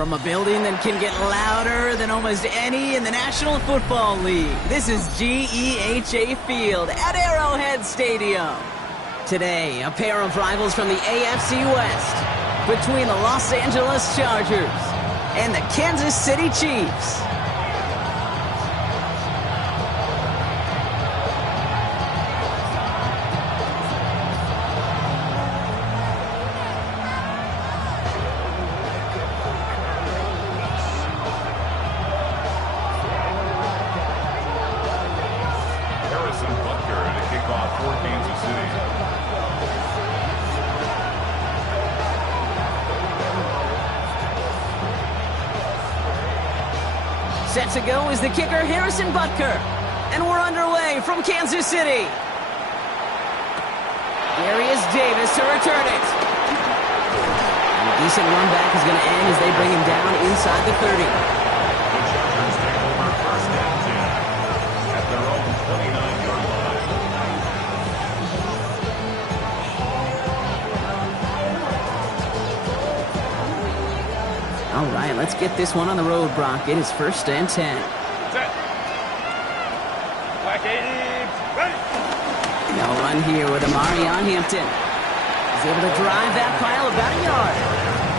From a building that can get louder than almost any in the National Football League, this is GEHA Field at Arrowhead Stadium. Today, a pair of rivals from the AFC West between the Los Angeles Chargers and the Kansas City Chiefs. Set to go is the kicker, Harrison Butker. And we're underway from Kansas City. Darius Davis to return it. And a decent run back is going to end as they bring him down inside the 30. The Chargers take over first and 10 at their own 29-yard line. All right, let's get this one on the road, Brock. It is first and 10. Set. Now run here with Amarion Hampton. He's able to drive that pile about a yard.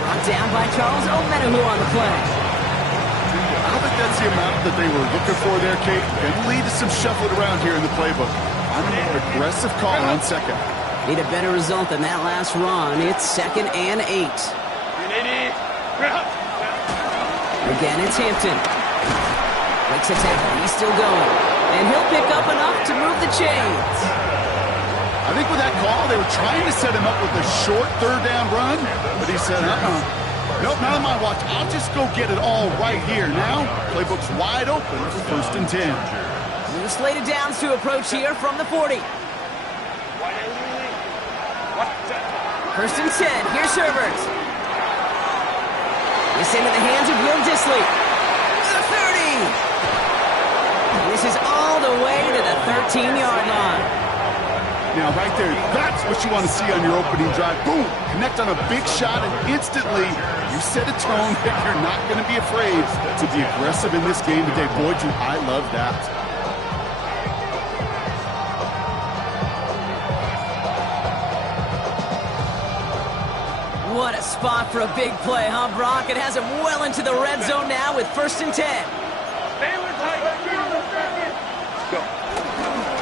Brought down by Charles Omenihu on the play. I don't think that's the amount that they were looking for there, Kate. Going to lead to some shuffling around here in the playbook. I'm a more aggressive call on second. Need a better result than that last run. It's second and 8. Again, it's Hampton. Breaks a tackle. He's still going. And he'll pick up enough to move the chains. I think with that call, they were trying to set him up with a short third down run, but he said, nope, not on my watch. I'll just go get it all right here. Now, playbook's wide open for first and 10. New slated downs to approach here from the 40. First and 10. Here's Herbert. This into the hands of Will Dissly. The 30. And this is all the way to the 13-yard line. Now, right there, that's what you want to see on your opening drive. Boom! Connect on a big shot, and instantly you set a tone that you're not going to be afraid to be aggressive in this game today. Boy, do I love that. What a spot for a big play, huh, Brock? It has him well into the red zone now with first and 10.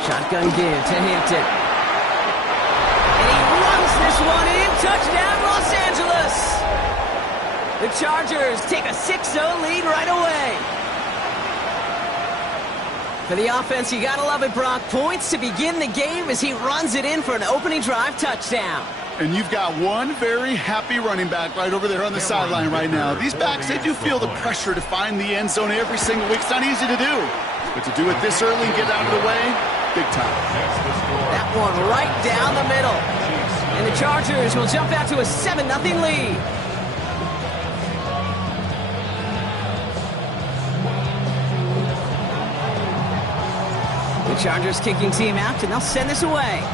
Shotgun give to Hampton. And he runs this one in. Touchdown, Los Angeles. The Chargers take a 6-0 lead right away. For the offense, you gotta love it, Brock. Points to begin the game as he runs it in for an opening drive touchdown. And you've got one very happy running back right over there on the sideline right now. These backs, they do feel the pressure to find the end zone every single week. It's not easy to do. But to do it this early and get out of the way, big time. That one right down the middle. And the Chargers will jump out to a 7-0 lead. The Chargers kicking team out, and they'll send this away.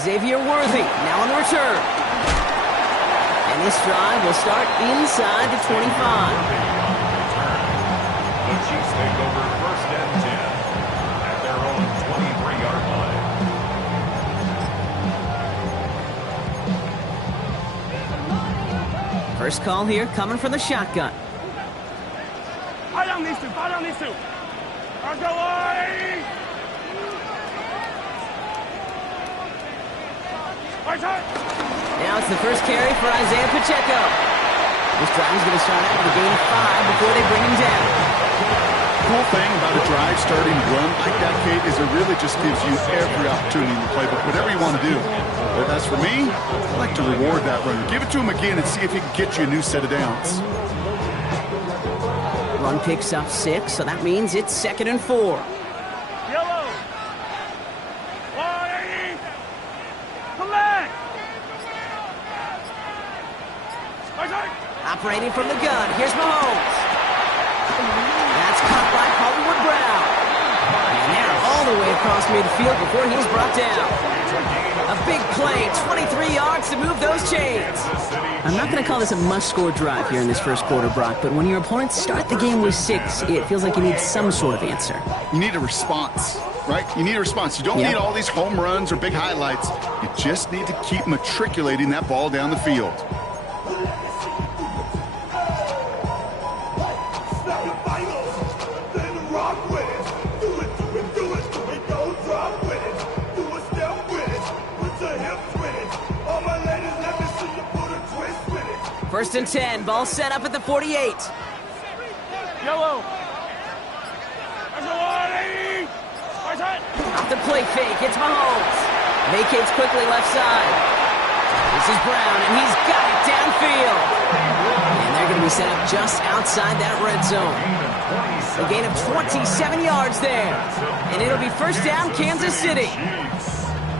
Xavier Worthy now on the return. And this drive will start inside the 25. The Chiefs take over first and 10 at their own 23-yard line. First call here coming from the shotgun. Fire on these two. Let's go, boys! Now it's the first carry for Isaiah Pacheco. This drive is going to start out with a gain of 5 before they bring him down. Cool thing about a drive starting to run like that, Kate, is it really just gives you every opportunity in the playbook, whatever you want to do. But as for me, I like to reward that runner. Give it to him again and see if he can get you a new set of downs. Run picks up 6, so that means it's 2nd and 4. Yellow. Come back. Operating from the gun, here's Mahomes. That's caught by Hollywood Brown. And they're all the way across midfield before he's brought down. A big play, 23 yards to move those chains. I'm not going to call this a must-score drive here in this first quarter, Brock, but when your opponents start the game with 6, it feels like you need some sort of answer. You need a response, right? You need a response. You don't need all these home runs or big highlights. You just need to keep matriculating that ball down the field. First and 10, ball set up at the 48. Yellow. Off the play fake, it's Mahomes. Vacates quickly left side. This is Brown, and he's got it downfield. And they're going to be set up just outside that red zone. A gain of 27 yards there. And it'll be first down, Kansas City.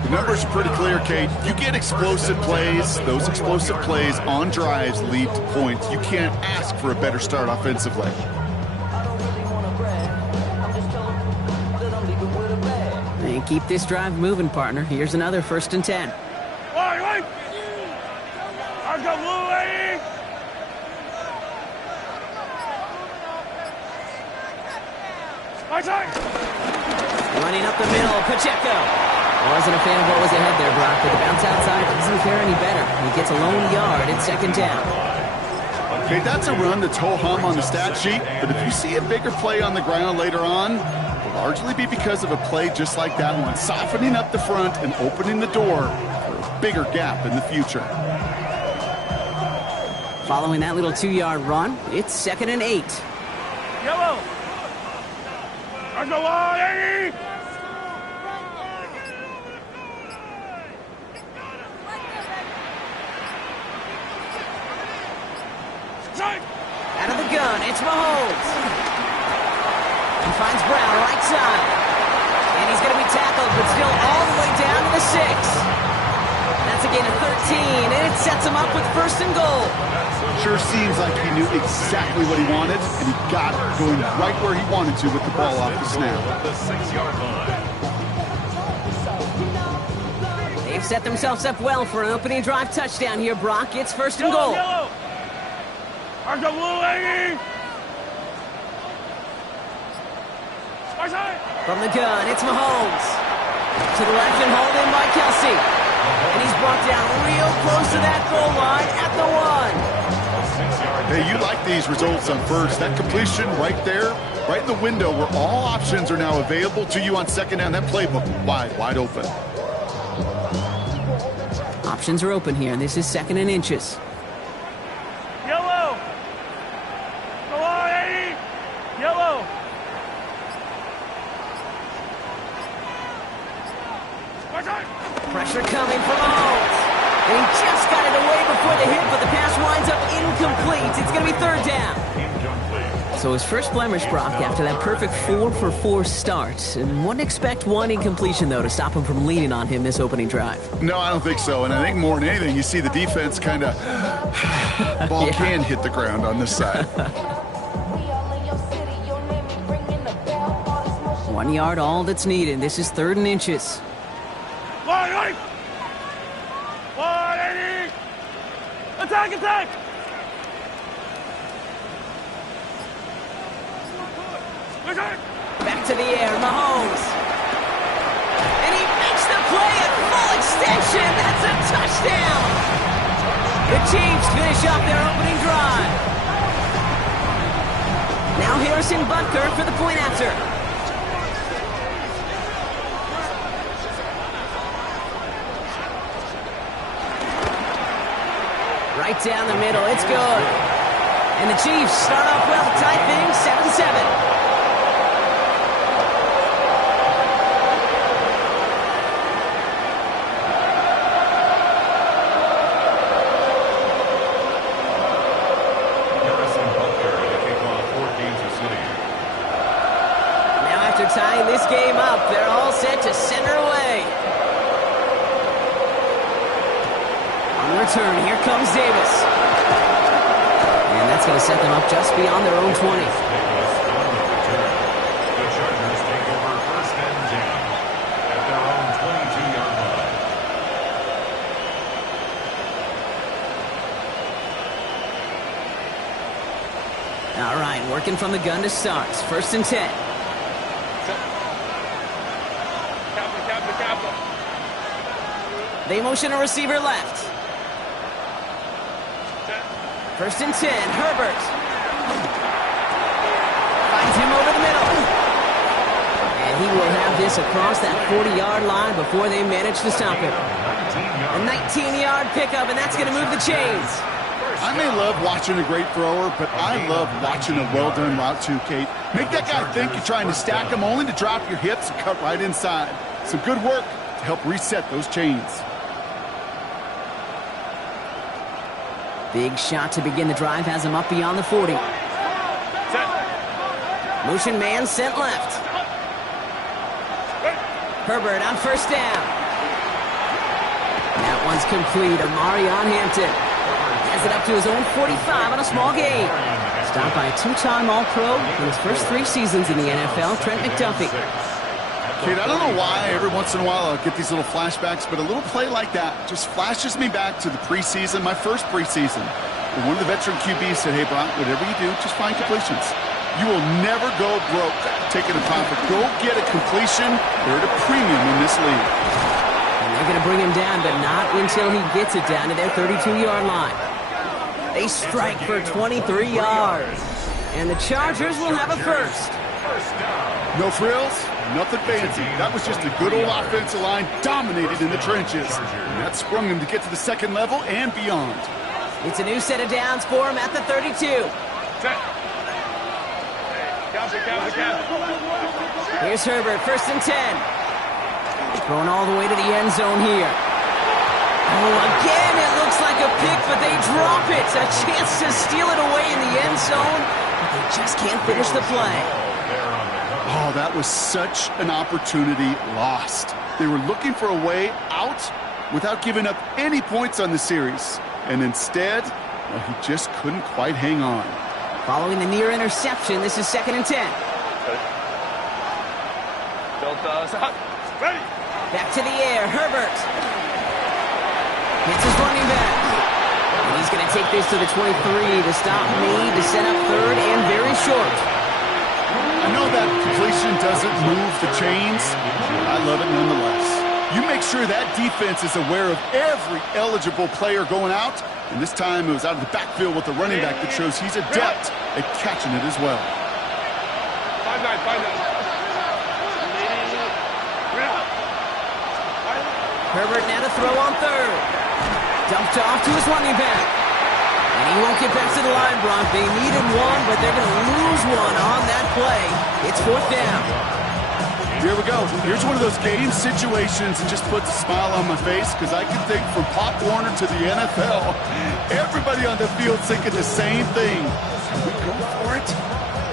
The numbers are pretty clear, Kate. You get explosive plays. Those explosive plays on drives lead to points. You can't ask for a better start offensively. And keep this drive moving, partner. Here's another first and 10. Wait. I got blue, lady. Running up the middle, Pacheco. Wasn't a fan of what was ahead there, Brock, but the bounce outside doesn't fare any better. He gets a lone yard at second down. Okay, that's a run that's ho-hum on the stat sheet, but if you see a bigger play on the ground later on, it'll largely be because of a play just like that one, softening up the front and opening the door for a bigger gap in the future. Following that little 2-yard run, it's second and 8. Yellow. I go on, Out of the gun, it's Mahomes. He finds Brown right side. And he's going to be tackled, but still all the way down to the 6. That's a gain of 13, and it sets him up with first and goal. Sure seems like he knew exactly what he wanted, and he got it going right where he wanted to with the ball off the snap. The 6-yard line. They've set themselves up well for an opening drive touchdown here, Brock. It's first and goal. Yellow. I got blue, lady. From the gun, it's Mahomes. To the left and hauled in by Kelsey. And he's brought down real close to that goal line at the 1. Hey, you like these results on first. That completion right there, right in the window where all options are now available to you on second down. That playbook wide open. Options are open here. This is second and inches. Yellow. Go on, lady. Yellow. Pressure coming from Mahomes. And he just got it away before the hit, but the pass winds up incomplete. It's going to be third down. So his first blemish, Brock, after that perfect 4-for-4 start. And wouldn't expect one incompletion, though, to stop him from leaning on him this opening drive. No, I don't think so. And I think more than anything, you see the defense kind of ball can hit the ground on this side. 1 yard, all that's needed. This is third and inches. Attack! Back to the air, Mahomes. And he makes the play at full extension. That's a touchdown. The Chiefs finish off their opening drive. Now Harrison Butker for the point after. Right down the middle, it's good. And the Chiefs start off well, tie things 7-7. Now after tying this game up, they're all set to center away. Return, here comes Davis. And that's going to set them up just beyond their own 20. The Chargers take over first and 10 at their own 22-yard line. Working from the gun to start. 1st and 10. They motion a receiver left. 1st and 10. Herbert. Finds him over the middle. And he will have this across that 40-yard line before they manage to stop him. A 19-yard pickup, and that's going to move the chains. I may love watching a great thrower, but I love watching a well-done route too, Kate. Make that guy think you're trying to stack him only to drop your hips and cut right inside. Some good work to help reset those chains. Big shot to begin the drive has him up beyond the 40. Motion man sent left. Herbert on 1st down. That one's complete. Amarion Hampton has it up to his own 45 on a small gain. Stopped by a 2-time All-Pro in his first 3 seasons in the NFL, Trent McDuffie. Kate, I don't know why every once in a while I'll get these little flashbacks, but a little play like that just flashes me back to the preseason, my first preseason. And one of the veteran QBs said, hey, Brock, whatever you do, just find completions. You will never go broke taking a profit. Go get a completion. They're at a premium in this league. And they're going to bring him down, but not until he gets it down to their 32-yard line. They strike for 23 yards. And the Chargers will have a first. No frills, nothing fancy. That was just a good old offensive line dominated in the trenches. And that sprung him to get to the second level and beyond. It's a new set of downs for him at the 32. Here's Herbert, 1st and 10. Thrown all the way to the end zone here. Oh, again, it looks like a pick, but they drop it. A chance to steal it away in the end zone, but they just can't finish the play. Oh, that was such an opportunity lost. They were looking for a way out without giving up any points on the series. And instead, well, he just couldn't quite hang on. Following the near interception, this is 2nd and 10. Back to the air, Herbert. Hits his running back. And he's going to take this to the 23 to stop Meade to set up 3rd and very short. I know that completion doesn't move the chains, but I love it nonetheless. You make sure that defense is aware of every eligible player going out, and this time it was out of the backfield with the running back that shows he's adept at catching it as well. Herbert now to throw on 3rd. Dumped off to his running back. And he won't get back to the line, Brock. They needed one, but they're going to lose one on that play. It's 4th down. Here we go. Here's one of those game situations that just puts a smile on my face because I can think from Pop Warner to the NFL, everybody on the field thinking the same thing. Can we go for it?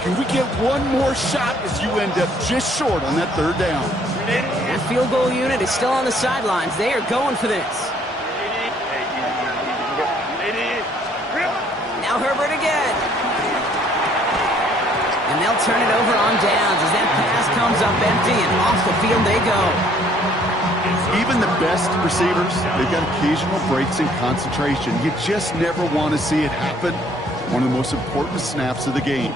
Can we get one more shot as you end up just short on that 3rd down? That field goal unit is still on the sidelines. They are going for this. Now Herbert again. And they'll turn it over on downs as that pass comes up empty and off the field they go. Even the best receivers, they've got occasional breaks in concentration. You just never want to see it happen. One of the most important snaps of the game.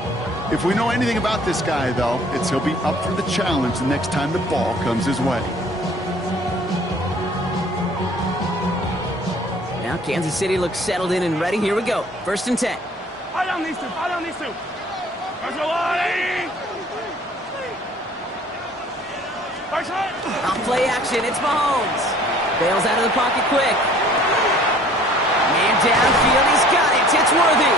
If we know anything about this guy, though, it's he'll be up for the challenge the next time the ball comes his way. Now Kansas City looks settled in and ready. Here we go. 1st and 10. Fire down these two. Fire down these two. First one, On play action, it's Mahomes. Bails out of the pocket quick. Man downfield, he's got it. It's Worthy.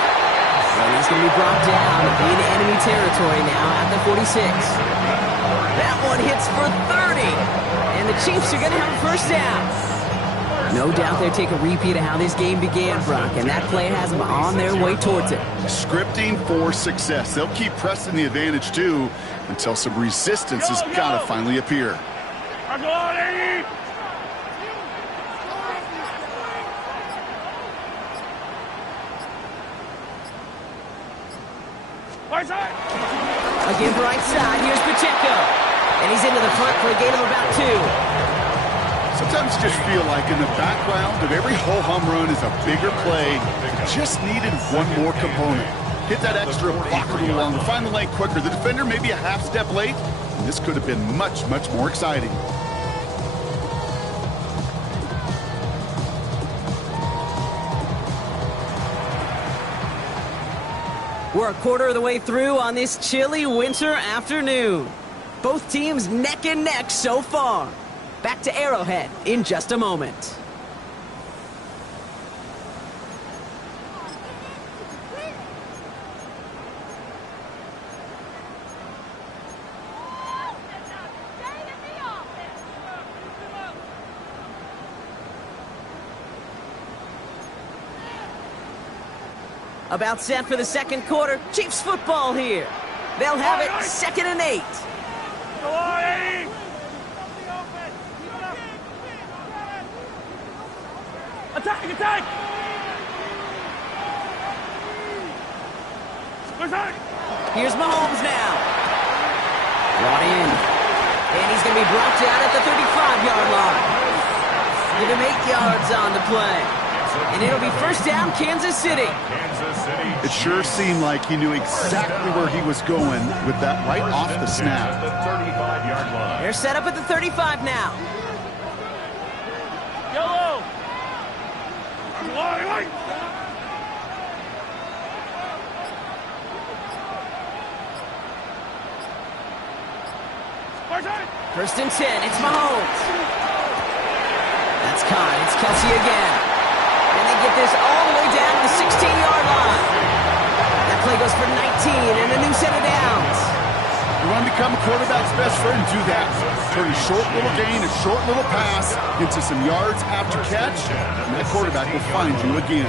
And he's going to be brought down in enemy territory now at the 46. That one hits for 30. And the Chiefs are going to have a 1st down. No doubt they take a repeat of how this game began, Brock, and that play has them on their way towards it. Scripting for success. They'll keep pressing the advantage, too, until some resistance has got to finally appear. Again, right side. Here's Pacheco. And he's into the front for a gain of about 2. Sometimes you just feel like in the background of every ho-hum run is a bigger play. Just needed one more component. hit that extra block a little longer, find the lane quicker. The defender maybe a half step late, and this could have been much, much more exciting. We're a quarter of the way through on this chilly winter afternoon. Both teams neck and neck so far. Back to Arrowhead in just a moment. About set for the second quarter. Chiefs football here. They'll have it 2nd and 8. Attack! Attack! Here's Mahomes now. Brought in. And he's going to be brought down at the 35-yard line. Give him 8 yards on the play. And it'll be first down, Kansas City. It sure seemed like he knew exactly where he was going with that right off the snap. They're set up at the 35 now. Yellow! First and 10, it's Mahomes. That's caught, it's Kelsey again. And they get this all the way down to the 16-yard line. That play goes for 19 and a new set of downs. You want to become a quarterback's best friend, do that. Turn a short little gain, a short little pass into some yards after catch, and that quarterback will find you again.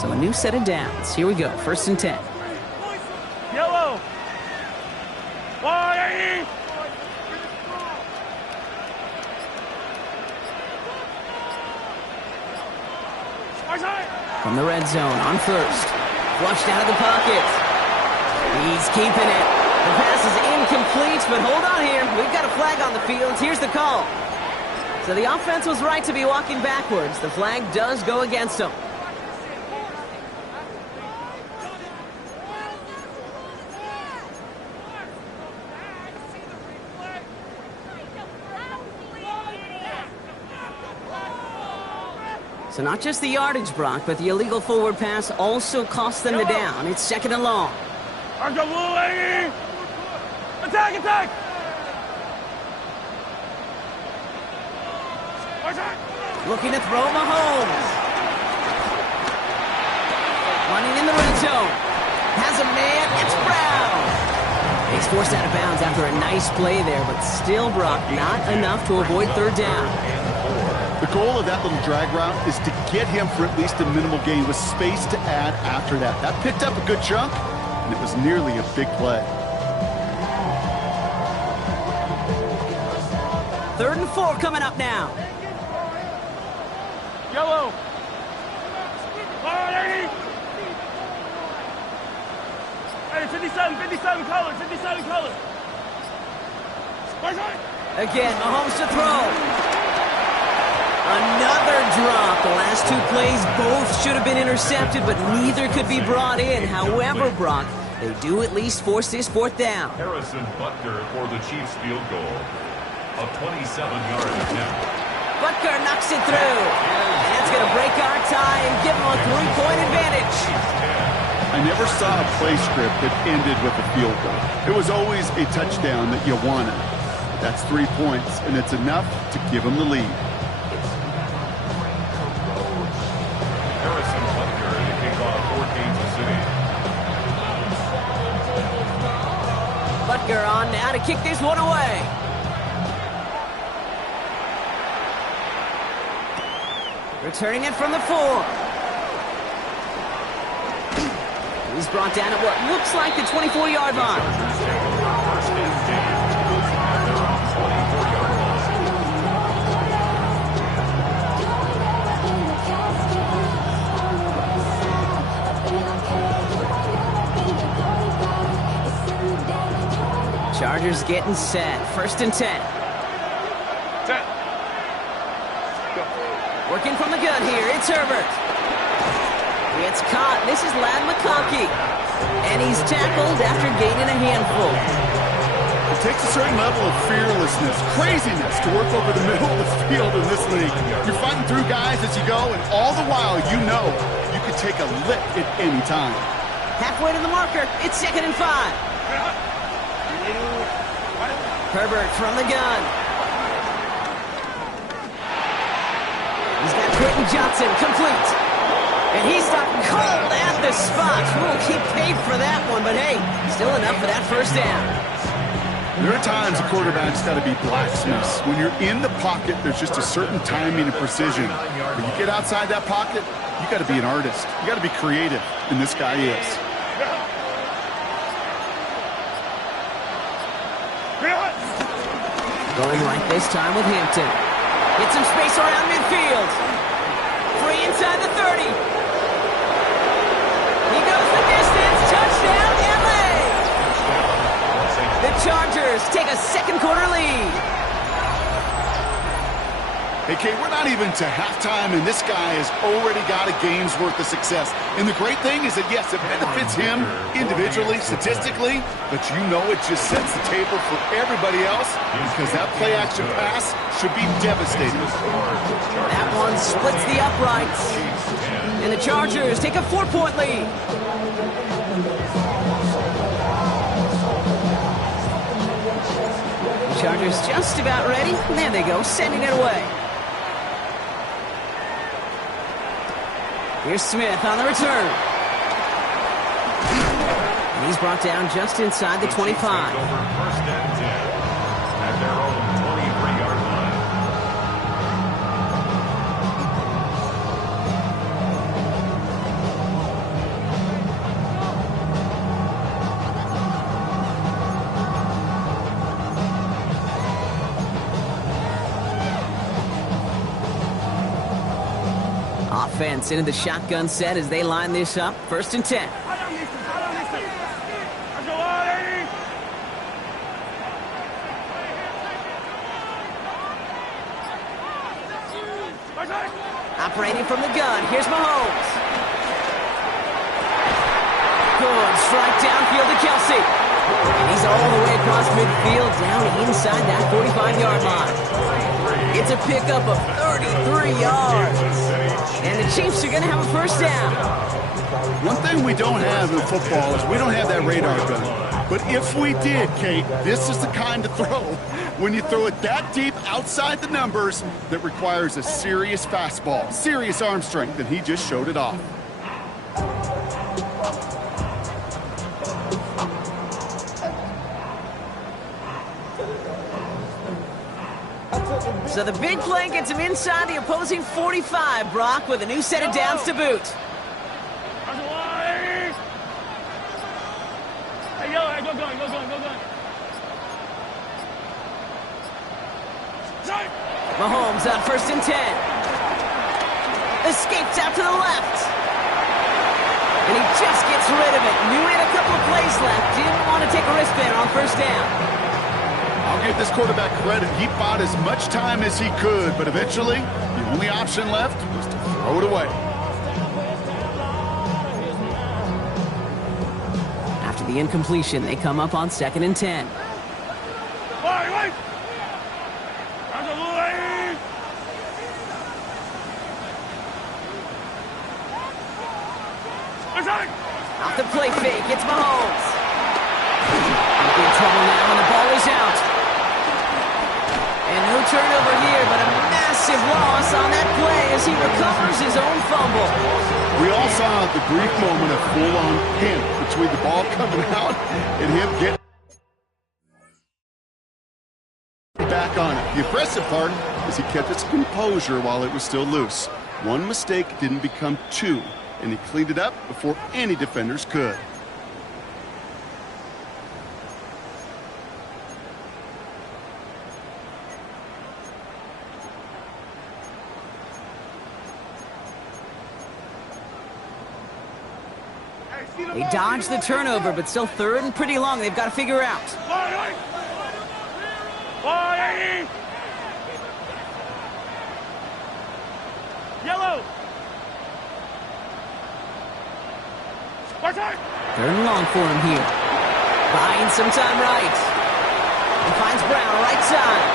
So a new set of downs. Here we go, first and 10. Yellow! Why? From the red zone on first. Flushed out of the pocket. He's keeping it. The pass is incomplete, but hold on here. We've got a flag on the field. Here's the call. So the offense was right to be walking backwards. The flag does go against them. So not just the yardage, Brock, but the illegal forward pass also cost them the down. It's second and long. Attack! Attack! Looking to throw Mahomes. Running in the red zone. Has a man. It's Brown. He's forced out of bounds after a nice play there, but still, Brock, not enough to avoid third down. The goal of that little drag route is to get him for at least a minimal gain with space to add after that. That picked up a good chunk, and it was nearly a big play. 3rd and 4 coming up now. Yellow! Hey, 57 colors, 57 colors. Again, Mahomes to throw. Another drop. The last 2 plays both should have been intercepted, but neither could be brought in. However, Brock, they do at least force this 4th down. Harrison Butker for the Chiefs field goal. A 27-yard attempt. Butker knocks it through. And that's going to break our tie and give them a 3-point advantage. I never saw a play script that ended with a field goal. It was always a touchdown that you wanted. That's 3 points, and it's enough to give them the lead. Harrison Butker to kick off for Kansas City. Butker on now to kick this one away. Returning it from the 4. He's brought down at what looks like the 24-yard line. Chargers getting set. 1st and 10. Working from the gun here. It's Herbert. It's caught. This is Lad McConkey. And he's tackled after gaining a handful. It takes a certain level of fearlessness, craziness to work over the middle of the field in this league. You're fighting through guys as you go, and all the while you know you can take a lick at any time. Halfway to the marker. It's 2nd and 5. Herbert from the gun. He's got Quentin Johnson complete. And he's stopped cold at the spot. We'll keep paid for that one, but hey, still enough for that 1st down. There are times a quarterback's got to be blacksmiths. When you're in the pocket, there's just a certain timing and precision. When you get outside that pocket, you got to be an artist. You got to be creative, and this guy is. Going right this time with Hampton. Get some space around midfield. Free inside the 30. He goes the distance. Touchdown, LA! The Chargers take a 2nd quarter lead. Hey, Kate, we're not even to halftime, and this guy has already got a game's worth of success. And the great thing is that, yes, it benefits him individually, statistically, but you know it just sets the table for everybody else because that play-action pass should be devastating. That one splits the uprights. And the Chargers take a 4-point lead. The Chargers just about ready. There they go, sending it away. Here's Smith on the return. And he's brought down just inside the 25. Over 1st and 10 at their own 23-yard line. Offense into the shotgun set as they line this up. 1st and 10. Operating from the gun. Here's Mahomes. Good strike downfield to Kelsey. And he's all the way across midfield down inside that 45-yard line. It's a pickup of 33 yards. And the Chiefs are going to have a 1st down. One thing we don't have in football is we don't have that radar gun. But if we did, Kate, this is the kind of throw, when you throw it that deep outside the numbers, that requires a serious fastball, serious arm strength, and he just showed it off. So the big play gets him inside the opposing 45, Brock, with a new set of downs to boot. Mahomes on 1st and 10. Escapes out to the left. And he just gets rid of it. Knew he had a couple of plays left. Didn't want to take a risk there on 1st down. I'll give this quarterback credit. He bought as much time as he could, but eventually, the only option left was to throw it away. After the incompletion, they come up on 2nd and 10. Off the play fake, it's Mahomes. In big trouble now, and the ball is out. And no turnover here, but a massive loss on that play as he recovers his own fumble. We all saw the brief moment of full-on panic between the ball coming out and him getting back on it. The impressive part is he kept his composure while it was still loose. One mistake didn't become two, and he cleaned it up before any defenders could. They dodged the turnover, but still 3rd and pretty long. They've got to figure out. Third and long for him here. Buying some time right. He finds Brown right side.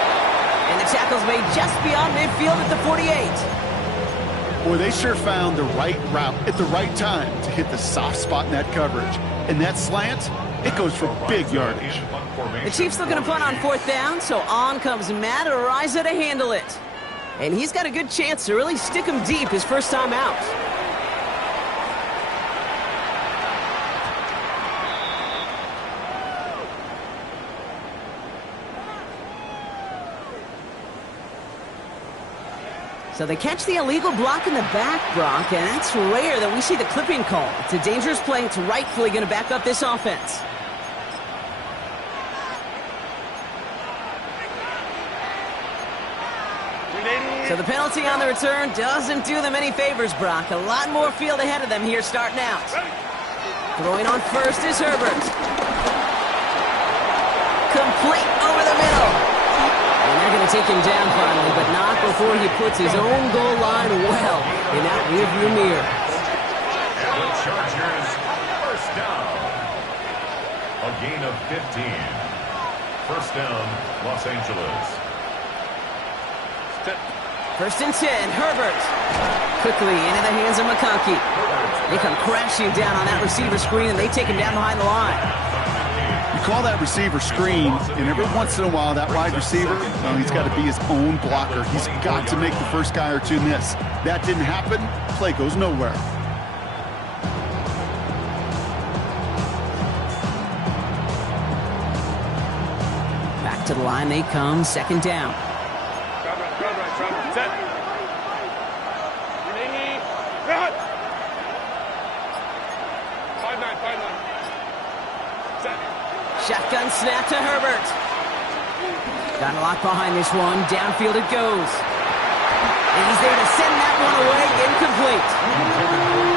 And the tackle's made just beyond midfield at the 48. Boy, they sure found the right route at the right time to hit the soft spot in that coverage. And that slant, it goes for big yardage. The Chiefs looking to punt on 4th down, so on comes Matt Ariza to handle it. And he's got a good chance to really stick him deep his first time out. So they catch the illegal block in the back, Brock, and that's rare that we see the clipping call. It's a dangerous play. It's rightfully going to back up this offense. So the penalty on the return doesn't do them any favors, Brock. A lot more field ahead of them here starting out. Throwing on first is Herbert. Complete over the middle. And they're going to take him down finally, but not before he puts his own goal line well in that rearview mirror. And the Chargers, first down. A gain of 15. First down, Los Angeles. First and 10, Herbert. Quickly into the hands of McConkey. They come crashing down on that receiver screen, and they take him down behind the line. You call that receiver screen, and every once in a while, that wide receiver, he's got to be his own blocker. He's got to make the first guy or two miss. That didn't happen. Play goes nowhere. Back to the line they come, second down. Set. Cut. 5-9. Set. Shotgun snap to Herbert. Got a lot behind this one. Downfield it goes. And he's there to send that one away. Incomplete.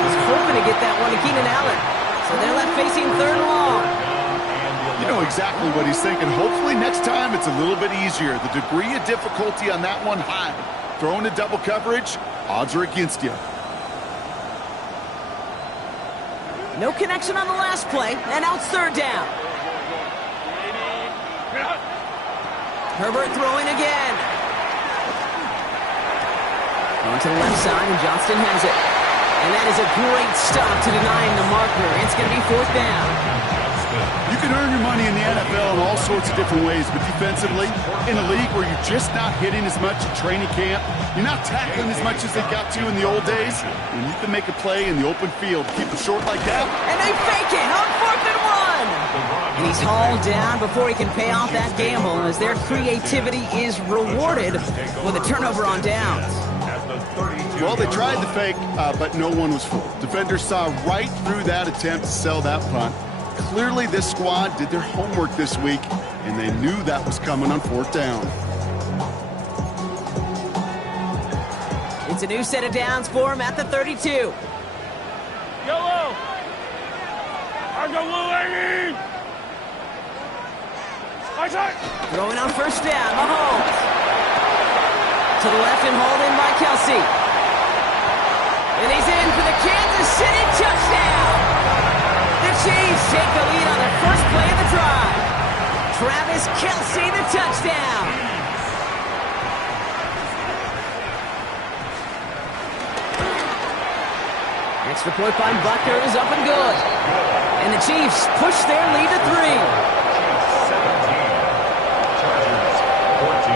He's hoping to get that one to Keenan Allen. So they're left facing third and long. You know exactly what he's thinking. Hopefully next time it's a little bit easier. The degree of difficulty on that one high. Throwing to double coverage, odds are against you. No connection on the last play, and now it's third down. Herbert throwing again. Going to the left side, and Johnston has it. And that is a great stop to deny him the marker. It's going to be fourth down. You can earn your money in the NFL in all sorts of different ways, but defensively, in a league where you're just not hitting as much at training camp, you're not tackling as much as they got to in the old days, and you can make a play in the open field, keep it short like that. And they fake it on 4th and 1. And he's hauled down before he can pay off that gamble, as their creativity is rewarded with a turnover on downs. Well, they tried the fake, but no one was fooled. Defenders saw right through that attempt to sell that punt. Clearly, this squad did their homework this week, and they knew that was coming on 4th down. It's a new set of downs for him at the 32. Yellow. Argo Lane. Throwing on first down, Mahomes. To the left and hauled in by Kelsey. And he's in for the Kansas City touchdown. The Chiefs take the lead on the first play of the drive. Travis Kelsey, the touchdown. Extra point by Buckner is up and good. And the Chiefs push their lead to 3. 17. Chargers, 14.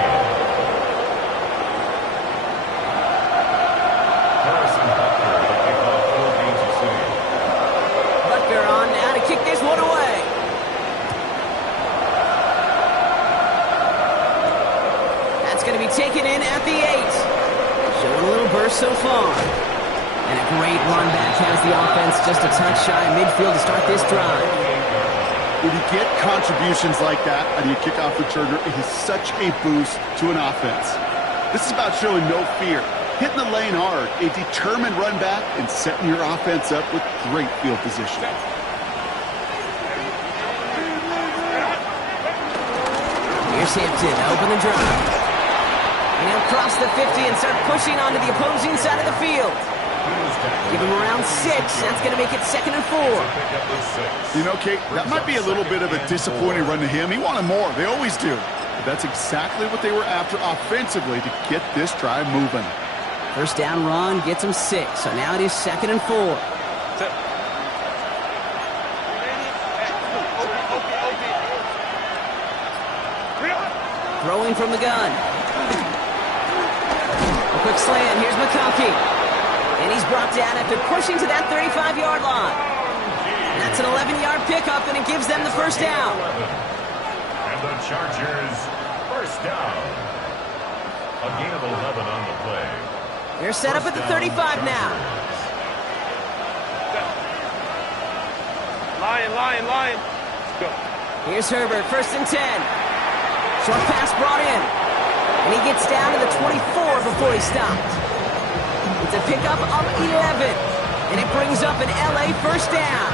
Harrison Buckner, the kickoff for Kansas City. Buckner on now to kick this one away. That's going to be taken in at the 8. Showing a little burst so far. And a great run back has the offense just a touch shy of midfield to start this drive. When you get contributions like that on your kickoff returner, it is such a boost to an offense. This is about showing no fear, hitting the lane hard, a determined run back, and setting your offense up with great field position. Here's Hampton, open the drive. And he'll cross the 50 and start pushing onto the opposing side of the field. Give him around 6. That's going to make it 2nd and 4. You know, Kate, that might be a little bit of a disappointing run to him. He wanted more. They always do. But that's exactly what they were after offensively to get this drive moving. First down run gets him 6. So now it is 2nd and 4. Throwing from the gun. A quick slant. Here's McConkey. And he's brought down after pushing to that 35-yard line. That's an 11-yard pickup, and it gives them the first down. And the Chargers, first down. A gain of 11 on the play. They're set up at the 35 now. Lion. Let's go. Here's Herbert, 1st and 10. Short pass brought in. And he gets down to the 24 before he stopped. It's a pickup of 11. And it brings up an LA first down.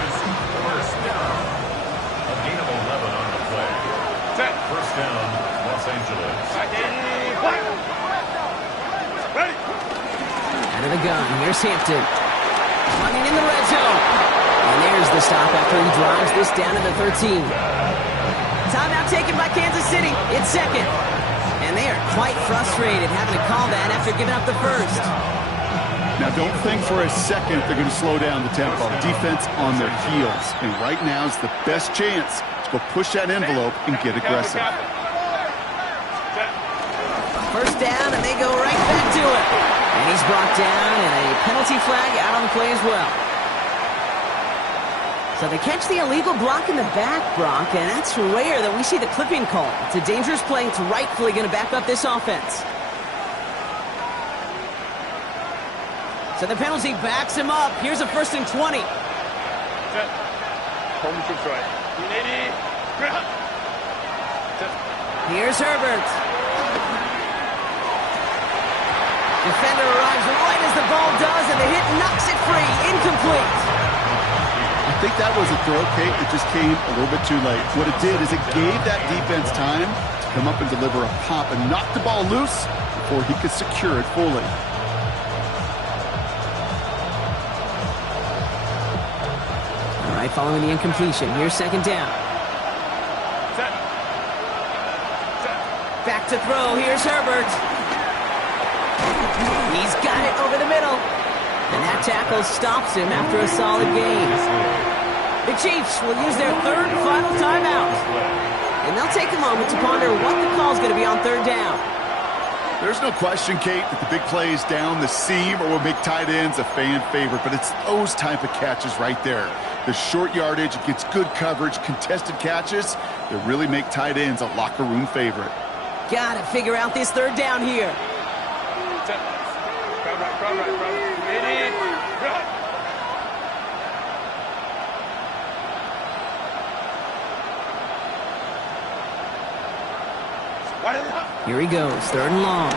First down. A gain of 11 on the play. First down, Los Angeles. Ready. Out of the gun, here's Hampton. Running in the red zone. And there's the stop after he drives this down to the 13. Timeout taken by Kansas City. It's 2nd. And they are quite frustrated having to call that after giving up the first. Now, don't think for a second they're going to slow down the tempo. Defense on their heels. And right now is the best chance to go push that envelope and get aggressive. First down, and they go right back to it. And he's brought down, and a penalty flag out on the play as well. So they catch the illegal block in the back, Brock, and that's rare that we see the clipping call. It's a dangerous play. It's rightfully going to back up this offense. So the penalty backs him up. Here's a 1st and 20. Here's Herbert. Defender arrives right as the ball does, and the hit knocks it free. Incomplete. I think that was a throw, Kate, that just came a little bit too late. What it did is it gave that defense time to come up and deliver a pop and knock the ball loose before he could secure it fully. All right, following the incompletion. Here's 2nd down. Back to throw. Here's Herbert. He's got it over the middle. And that tackle stops him after a solid gain. The Chiefs will use their 3rd and final timeout. And they'll take a moment to ponder what the call is going to be on 3rd down. There's no question, Kate, that the big plays down the seam or what make tight ends a fan favorite, but it's those type of catches right there. The short yardage, it gets good coverage, contested catches that really make tight ends a locker room favorite. Got to figure out this 3rd down here. Here he goes, 3rd and long.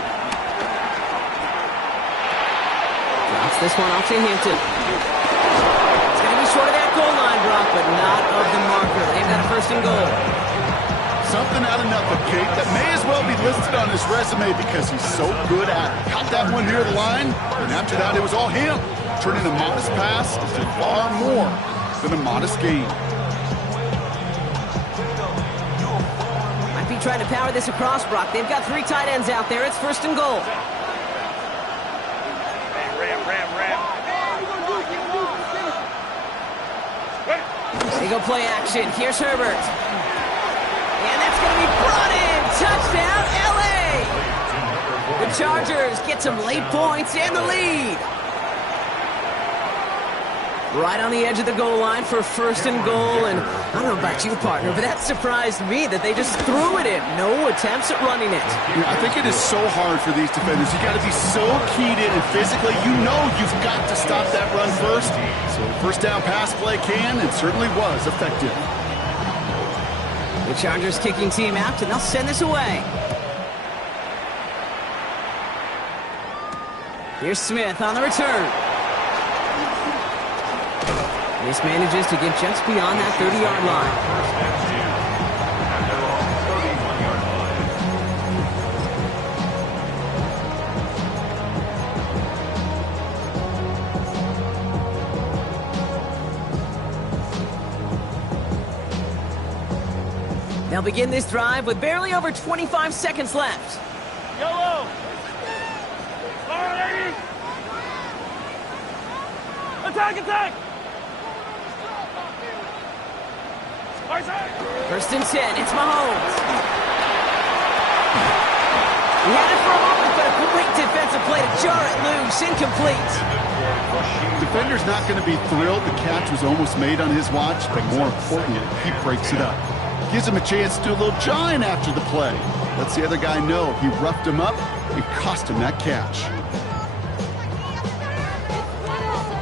Drops this one off to Hampton. It's going to be short of that goal line, Brock, but not of the marker. They've got a 1st and goal. Something out of nothing, Kate, that may as well be listed on his resume because he's so good at it. Caught that one near the line, and after that, it was all him. Turning a modest pass into far more than a modest gain. Might be trying to power this across, Brock. They've got 3 tight ends out there. It's 1st and goal. They go play action. Here's Herbert. And that's going to be brought in. Touchdown, LA! The Chargers get some late points and the lead. Right on the edge of the goal line for 1st and goal. And I don't know about you, partner, but that surprised me that they just threw it in. No attempts at running it. Yeah, I think it is so hard for these defenders. You got to be so keyed in and physically, you know you've got to stop that run first. So 1st down pass play can and certainly was effective. The Chargers kicking team out, and they'll send this away. Here's Smith on the return. This manages to get just beyond that 30-yard line. begin this drive with barely over 25 seconds left. Yellow. Alright. Attack, attack. First and 10, it's Mahomes. He had it for a moment, but a great defensive play to jar it loose, incomplete. Defender's not going to be thrilled the catch was almost made on his watch, but more importantly, he breaks it up. Gives him a chance to do a little jawing after the play. Lets the other guy know he roughed him up and cost him that catch.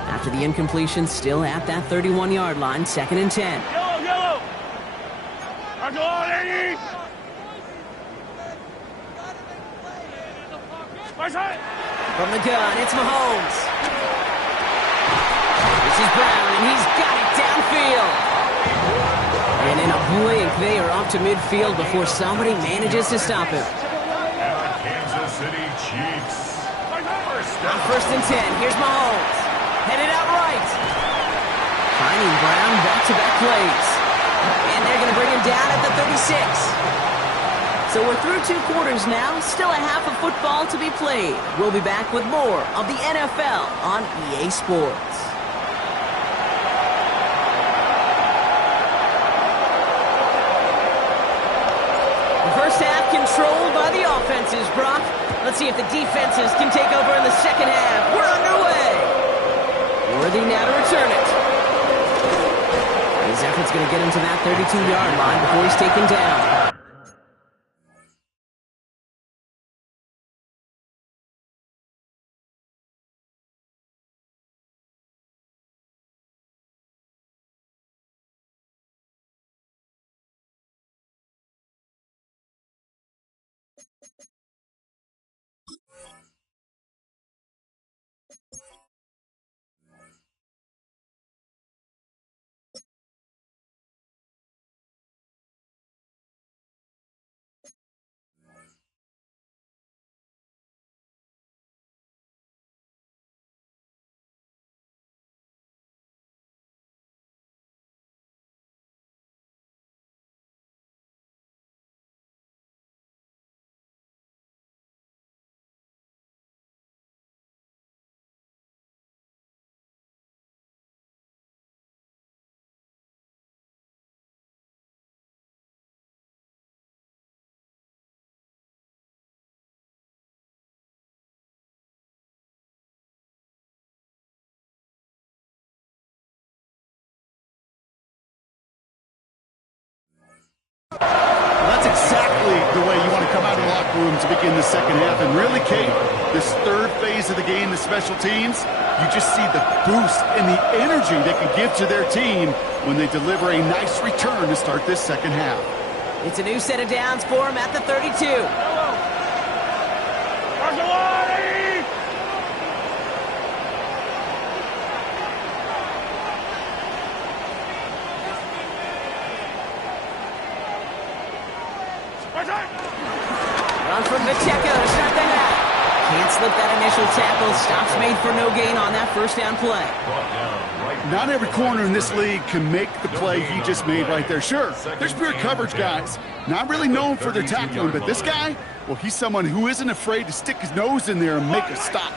After the incompletion, still at that 31-yard line, 2nd and 10. Yellow, yellow. Go on, 80. From the gun, it's Mahomes. This is Brown, and he's got it downfield. And in a blink, they are off to midfield before somebody manages to stop him. And the Kansas City Chiefs. On 1st and 10, here's Mahomes. Headed out right. Finding Brown back-to-back plays. And they're going to bring him down at the 36. So we're through 2 quarters now, still a half of football to be played. We'll be back with more of the NFL on EA Sports. The first half controlled by the offenses, Brock. Let's see if the defenses can take over in the second half. We're underway. Worthy now to return it. His effort's going to get him to that 32-yard line before he's taken down. Well, that's exactly the way you want to come out of the locker room to begin the second half. And really, Kate, this third phase of the game, the special teams, you just see the boost and the energy they can give to their team when they deliver a nice return to start this second half. It's a new set of downs for him at the 32. Run from Pacheco to start the half. Can't slip that initial tackle. Stops made for no gain on that first down play. Not every corner in this league can make the play he just made right there. Sure, there's pure coverage guys. Not really known for their tackling, but this guy, well, he's someone who isn't afraid to stick his nose in there and make a stop.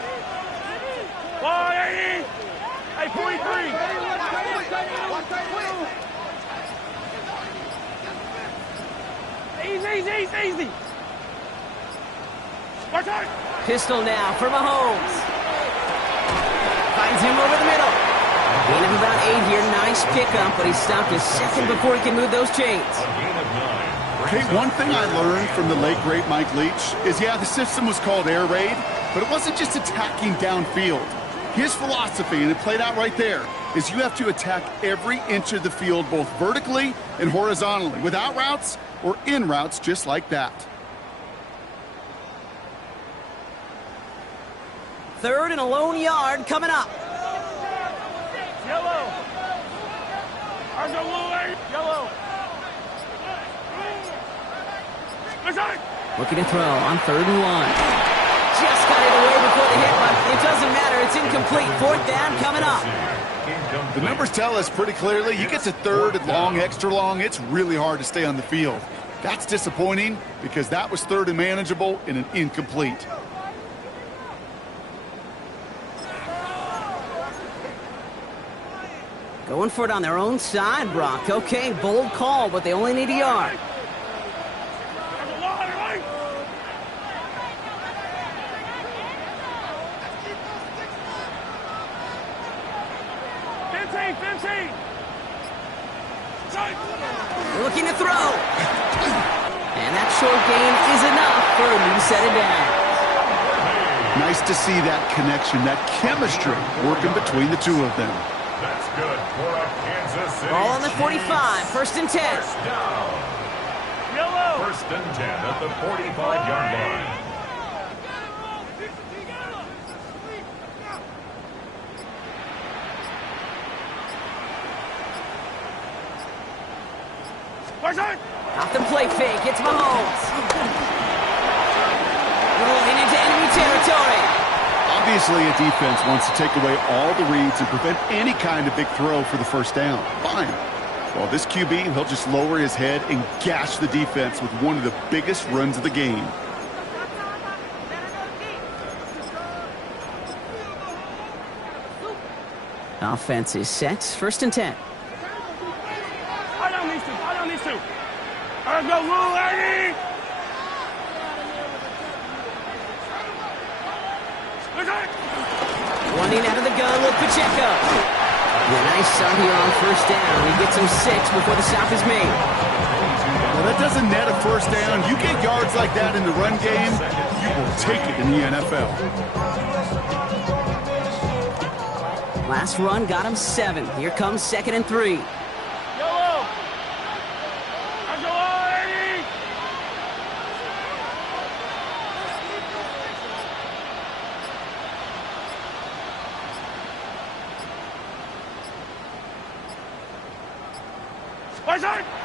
Hey, 43. Easy. Pistol now for Mahomes. Finds him over the middle. Gain of about 8 here. Nice pickup, but he stopped a second before he can move those chains. Okay, one thing I learned from the late, great Mike Leach is, yeah, the system was called air raid, but it wasn't just attacking downfield. His philosophy, and it played out right there, is you have to attack every inch of the field, both vertically and horizontally, without routes or in routes just like that. Third and a lone yard coming up. Yellow. Looking to throw on 3rd and 1. Just got it away before the hit, but it doesn't matter. It's incomplete. 4th down coming up. The numbers tell us pretty clearly, you get to 3rd and long, extra long, it's really hard to stay on the field. That's disappointing because that was third and manageable and an incomplete. Going for it on their own side, Brock. Okay, bold call, but they only need a yard. Looking to throw. And that short gain is enough for a new set of downs. Nice to see that connection, that chemistry working between the two of them. That's good for a Kansas City. Ball on the 45, first and 10. First down. Yellow. First and 10 at the 45-yard line. Off the play fake, it's Mahomes. Rolling into enemy territory. Obviously, a defense wants to take away all the reads and prevent any kind of big throw for the first down. Fine. Well, this QB, he'll just lower his head and gash the defense with one of the biggest runs of the game. Offense is set, first and 10. Let's go, Lou, Eddie! Running out of the gun with Pacheco. Yeah, nice start here on first down. He gets him 6 before the stop is made. Well, that doesn't net a first down. You get yards like that in the run game, you will take it in the NFL. Last run got him 7. Here comes second and 3.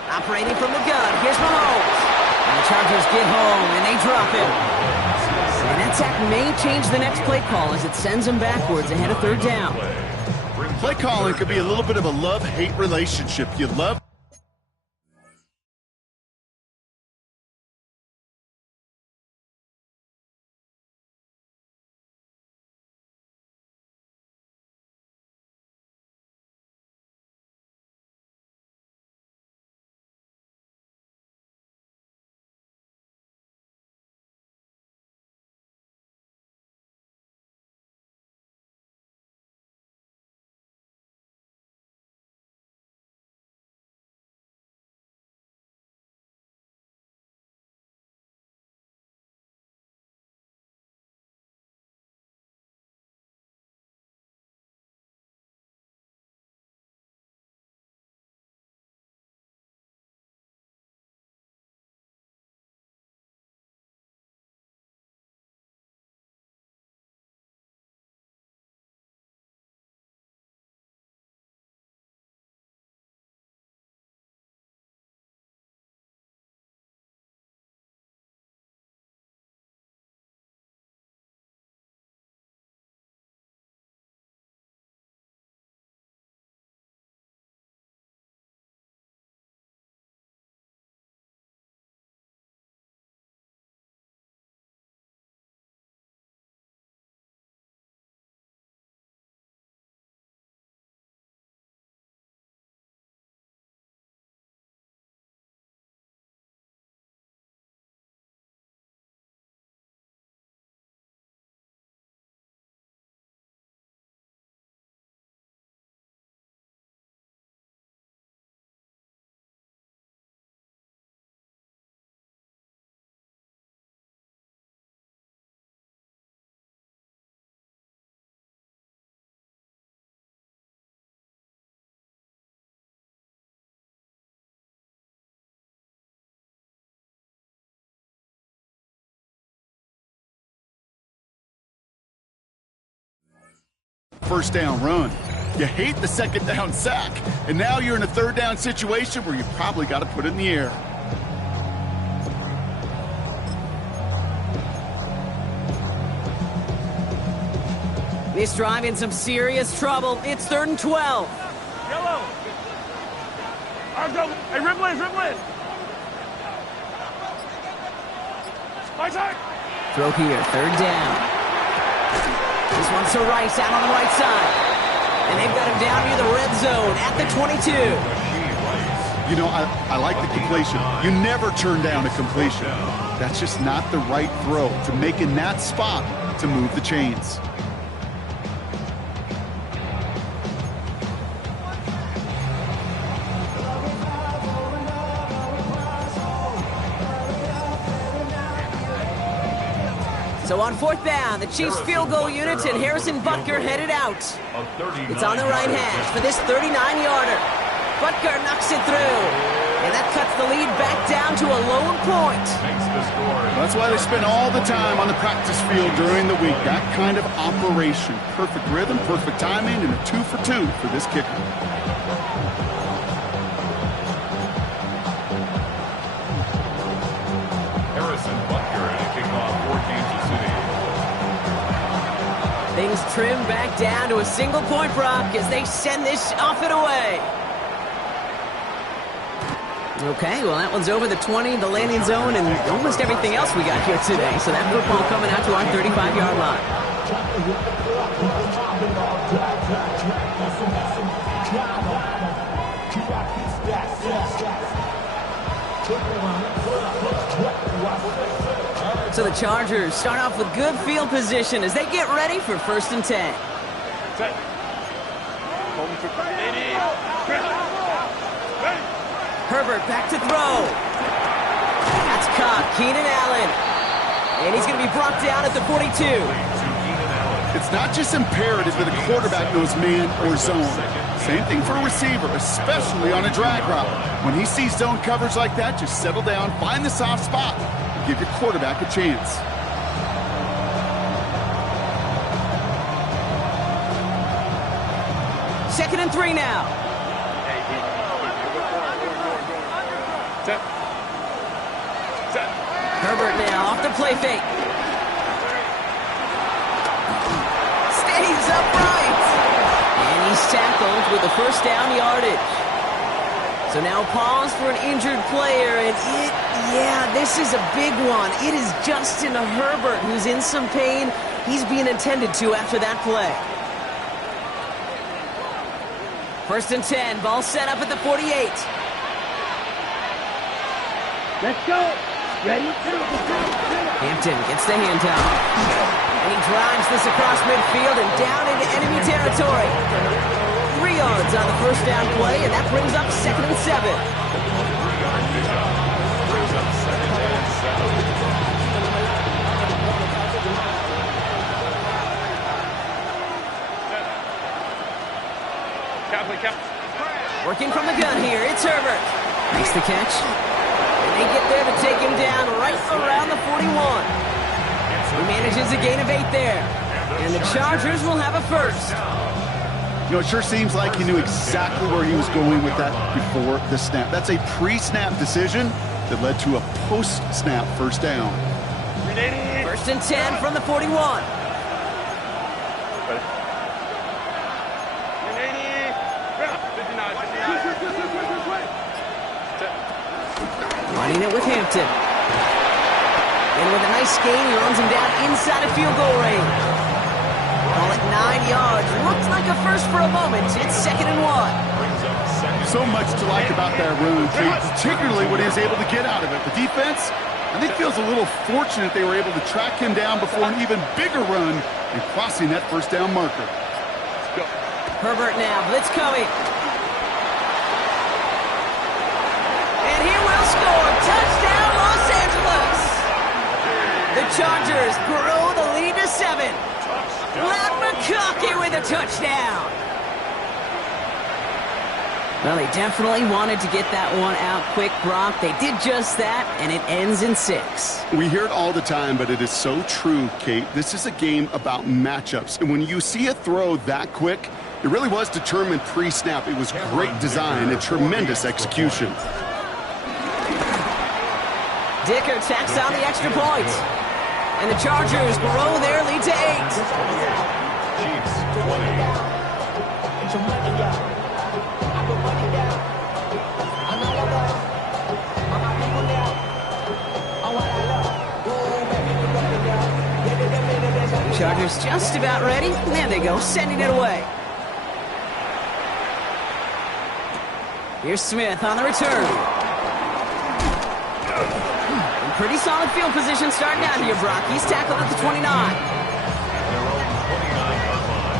Operating from the gun, here's Mahomes. And the Chargers get home, and they drop him. And that sack may change the next play call as it sends them backwards ahead of third down. Play calling could be a little bit of a love-hate relationship. You love first down run. You hate the second down sack, and now you're in a third down situation where you probably got to put it in the air. This drive in some serious trouble. It's third and 12. Yellow. Let's go. Hey, Ripley. Right side. Throw here, third down. This one's to Rice out on the right side. And they've got him down near the red zone at the 22. You know, I like the completion. You never turn down a completion. That's just not the right throw to make in that spot to move the chains. So on fourth down, the Chiefs field goal unit and Harrison Butker headed out. It's on the right hash for this 39-yarder. Butker knocks it through. And that cuts the lead back down to a lower point. That's why they spend all the time on the practice field during the week. That kind of operation. Perfect rhythm, perfect timing, and a 2-for-2 for this kicker. Harrison Butker and a kickoff for Kansas City. Things trim back down to a single-point Brock as they send this off and away. Okay, well, that one's over the 20, the landing zone, and almost everything else we got here today. So that football coming out to our 35-yard line. So the Chargers start off with good field position as they get ready for 1st and 10. Herbert back to throw. That's caught. Keenan Allen. And he's going to be brought down at the 42. It's not just imperative that a quarterback knows man or zone. Same thing for a receiver, especially on a drag route. When he sees zone coverage like that, just settle down, find the soft spot, and give your quarterback a chance. Second and 3 now. Herbert now off the play fake. Stays upright. And he's tackled with the 1st down yardage. So now pause for an injured player. And this is a big one. It is Justin Herbert who's in some pain. He's being attended to after that play. 1st and 10. Ball set up at the 48. Let's go. Ready? Hampton gets the handoff. And he drives this across midfield and down into enemy territory. 3 yards on the 1st down play, and that brings up 2nd and 7. Working from the gun here, it's Herbert. Makes the catch. And they get there to take him down right around the 41. He manages a gain of 8 there. And the Chargers will have a 1st. You know, it sure seems like he knew exactly where he was going with that before the snap. That's a pre-snap decision that led to a post-snap 1st down. 1st and 10 from the 41. Running it with Hampton. And with a nice gain, he runs him down inside of field goal range. Call it 9 yards. Looks like a 1st for a moment. It's 2nd and 1. So much to like about that run, particularly what he was able to get out of it. The defense, I think, feels a little fortunate they were able to track him down before an even bigger run and crossing that 1st down marker. Herbert now, blitz coming. And he will score. Touchdown, Los Angeles. The Chargers grow the lead to 7. Matt McConkey with a touchdown. Well, they definitely wanted to get that one out quick, Brock. They did just that, and it ends in 6. We hear it all the time, but it is so true, Kate. This is a game about matchups. And when you see a throw that quick, it really was determined pre-snap. It was great design and tremendous execution. Dicker tacks on the extra point. And the Chargers grow their lead to 8. Chiefs 20. Chargers just about ready. There they go, sending it away. Here's Smith on the return. In pretty solid field position starting out here, Brock. He's tackled at the 29. Their own 29-yard line.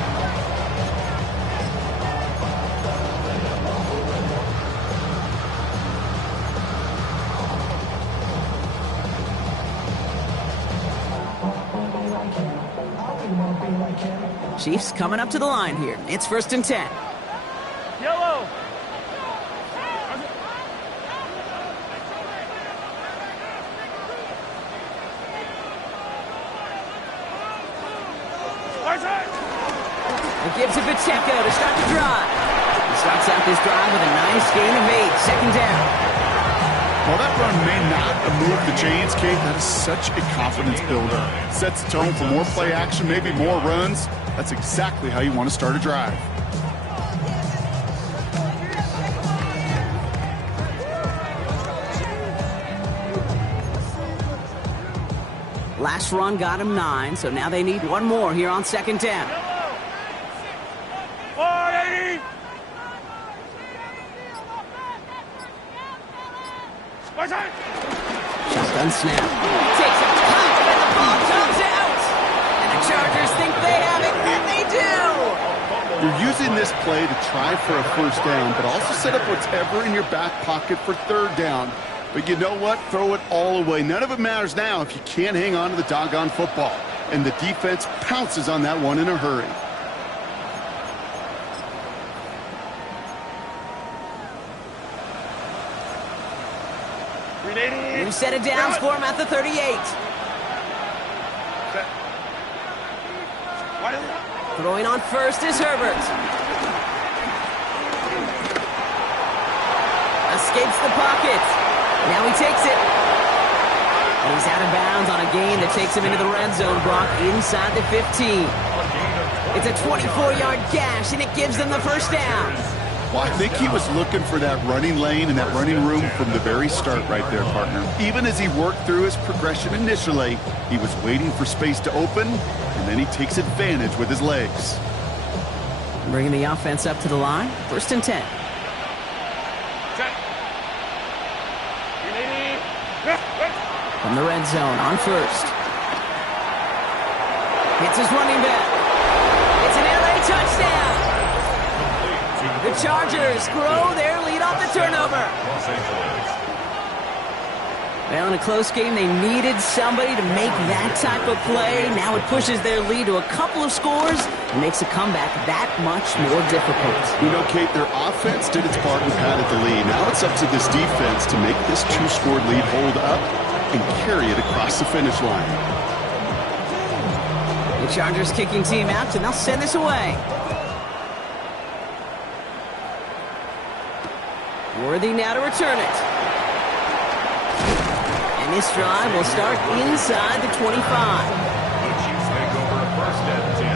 Chiefs coming up to the line here. It's 1st and 10. Yellow. It gives to Pacheco to start the drive. He starts out this drive with a nice gain of 8. 2nd down. Well, that run may not have moved the chains, Kate. That is such a confidence builder. Sets the tone for more play action, maybe more runs. That's exactly how you want to start a drive. Last run got him 9, so now they need one more here on 2nd down. 480. Shotgun snap. Takes a pop, and the ball comes out. And the Chargers think they have it, and they do. You're using this play to try for a 1st down, but also set up whatever in your back pocket for 3rd down. But you know what? Throw it all away. None of it matters now if you can't hang on to the doggone football. And the defense pounces on that one in a hurry. You set it down, score him at the 38. Throwing on 1st is Herbert. Escapes the pocket. Now he takes it. And he's out of bounds on a gain that takes him into the red zone, Brock, inside the 15. It's a 24-yard gash, and it gives them the 1st down. Well, I think he was looking for that running lane and that running room from the very start right there, partner. Even as he worked through his progression initially, he was waiting for space to open, and then he takes advantage with his legs. Bringing the offense up to the line, 1st and 10. From the red zone on 1st. Hits his running back. It's an LA touchdown. The Chargers grow their lead off the turnover. Well, in a close game, they needed somebody to make that type of play. Now it pushes their lead to a couple of scores and makes a comeback that much more difficult. You know, Kate, their offense did its part and padded the lead. Now it's up to this defense to make this 2-score lead hold up and carry it across the finish line. The Chargers kicking team out, and they'll send this away. Worthy now to return it. And this drive will start inside the 25. The Chiefs take over 1st and 10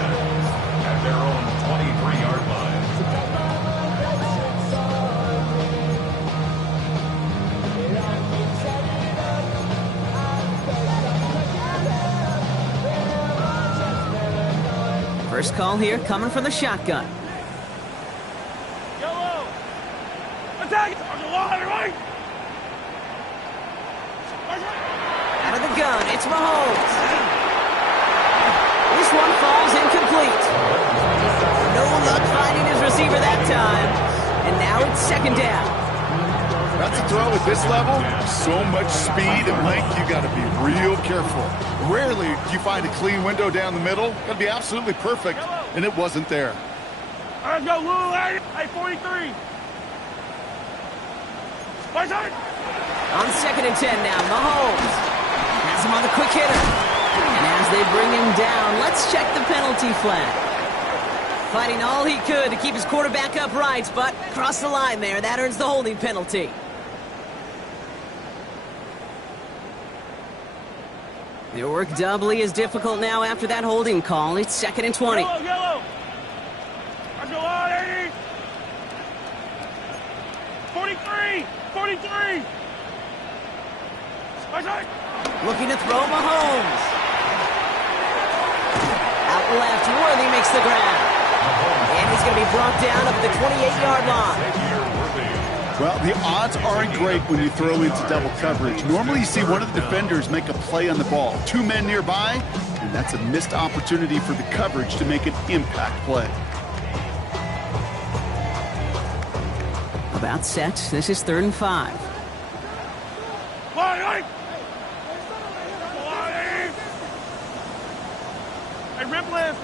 at their own 23-yard line. First call here coming from the shotgun. Yellow. Attack. Right. Out of the gun, it's Mahomes. This one falls incomplete. No luck finding his receiver that time. And now it's 2nd down. That's a throw at this level. So much speed and length, you got to be real careful. Rarely do you find a clean window down the middle. Got to be absolutely perfect, and it wasn't there. Let's go, Lou. Hey, 43. On 2nd and 10 now, Mahomes has him on the quick hitter. And as they bring him down, let's check the penalty flag. Fighting all he could to keep his quarterback upright, but crossed the line there. That earns the holding penalty. Their work doubly as difficult now after that holding call. It's 2nd and 20. Yellow. Let's go on, 80. 43. 43. Looking to throw Mahomes. left. Worthy makes the grab. And he's going to be brought down up at the 28-yard line. Well, the odds aren't great when you throw into double coverage. Normally you see one of the defenders make a play on the ball. Two men nearby, and that's a missed opportunity for the coverage to make an impact play. About set. This is 3rd and 5. Hey, rip lift.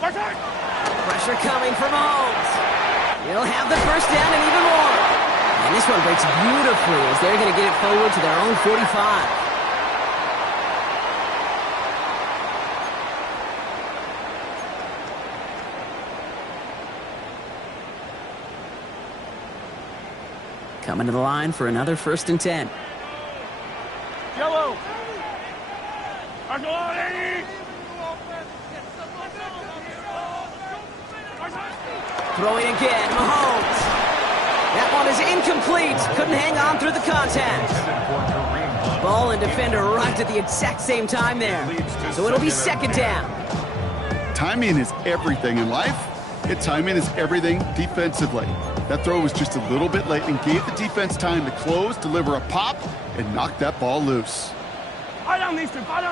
Pressure coming from Mahomes. He'll have the first down and even more. And this one breaks beautifully as they're going to get it forward to their own 45. Coming to the line for another 1st and 10. Yellow. Throwing again, Mahomes. That one is incomplete. Couldn't hang on through the contact. Ball and defender arrived at the exact same time there. So it'll be 2nd down. Timing is everything in life. Timing is everything defensively. That throw was just a little bit late and gave the defense time to close, deliver a pop, and knock that ball loose. Fire down these two. Back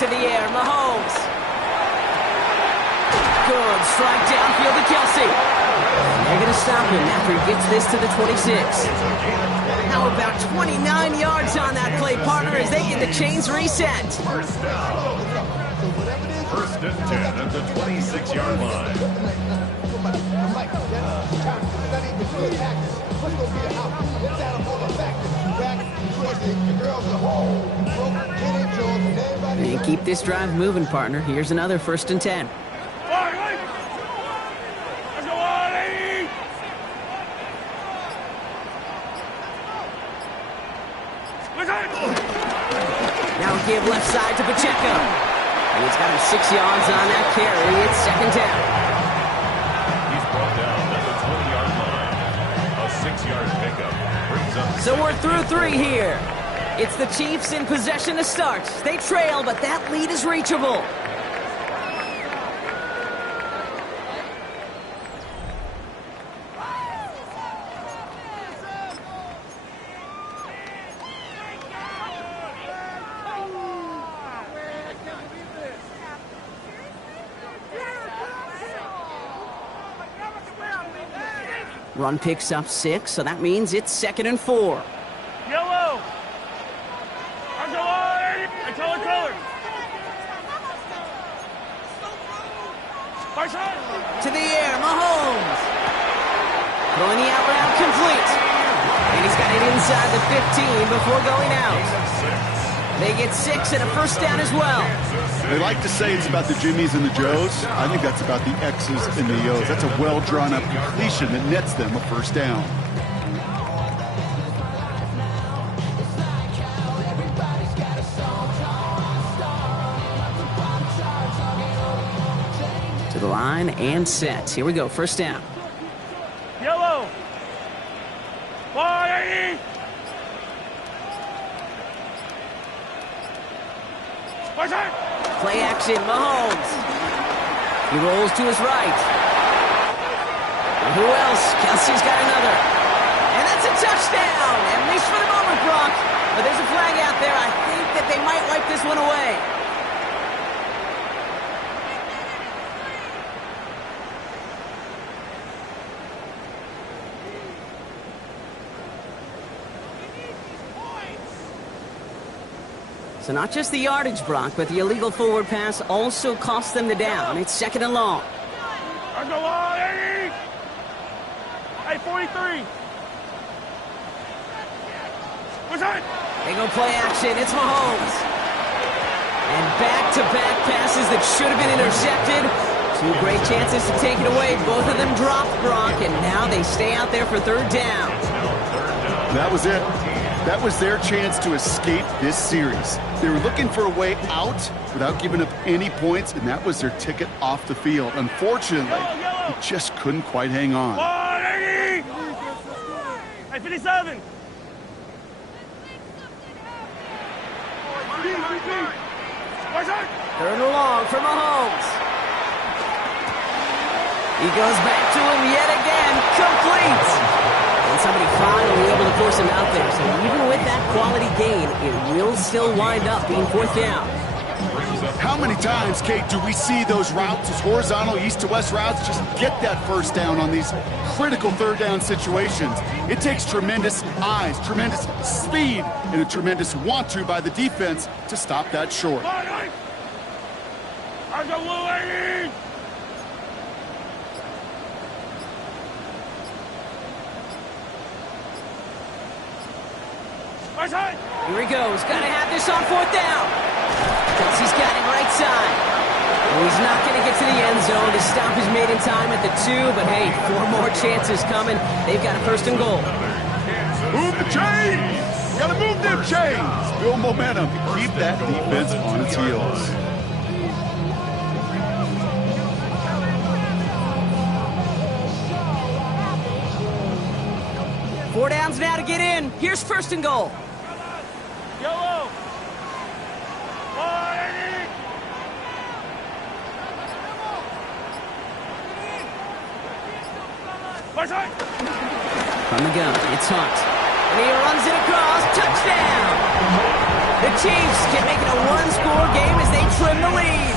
to the air, Mahomes. Good strike downfield to Kelsey. And they're going to stop him after he gets this to the 26. How about 29 yards on that play, partner, as they get the chains reset? 1st down. 1st and 10 at the 26-yard line. And keep this drive moving, partner. Here's another 1st and 10. Now give left side to Pacheco. And he's got him 6 yards on that carry. It's 2nd down. He's brought down at the 20-yard line. A 6-yard pickup brings up. So we're through 3 here. It's the Chiefs in possession to start. They trail, but that lead is reachable. Run picks up 6, so that means it's 2nd and 4. Yellow. To the air, Mahomes. Throwing the out route complete. And he's got it inside the 15 before going out. They get 6 and a 1st down as well. They like to say it's about the Jimmies and the Joes. I think that's about the X's and the O's. That's a well-drawn-up completion that nets them a 1st down. To the line and set. Here we go, 1st down. Yellow. Play action, Mahomes. He rolls to his right. And who else? Kelsey's got another. And that's a touchdown, at least for the moment, Brock. But there's a flag out there. I think that they might wipe this one away. So not just the yardage, Brock, but the illegal forward pass also cost them the down. It's 2nd and long. Hey, 43. They go play action. It's Mahomes. And back-to-back passes that should have been intercepted. 2 great chances to take it away. Both of them dropped, Brock, and now they stay out there for 3rd down. That was it. That was their chance to escape this series. They were looking for a way out without giving up any points, and that was their ticket off the field. Unfortunately, they just couldn't quite hang on. Hey, 57. Third and long for Mahomes. He goes back to him yet again. Complete. And somebody finally able to force him out there. So even with that quality gain, it will still wind up being fourth down. How many times, Kate, do we see those routes, those horizontal east-to-west routes, just get that first down on these critical third down situations? It takes tremendous eyes, tremendous speed, and a tremendous want-to by the defense to stop that short. Here he goes. Got to have this on fourth down. Kelsey's got it right side. And he's not going to get to the end zone. The stop is made in time at the 2, but hey, 4 more chances coming. They've got a first and goal. Move the chains! Gotta move them chains! Build momentum. Keep that defense on its heels. Four downs now to get in. Here's first and goal. Yellow. From the gun, it's Hunt. And he runs it across. Touchdown! The Chiefs can make it a one-score game as they trim the lead.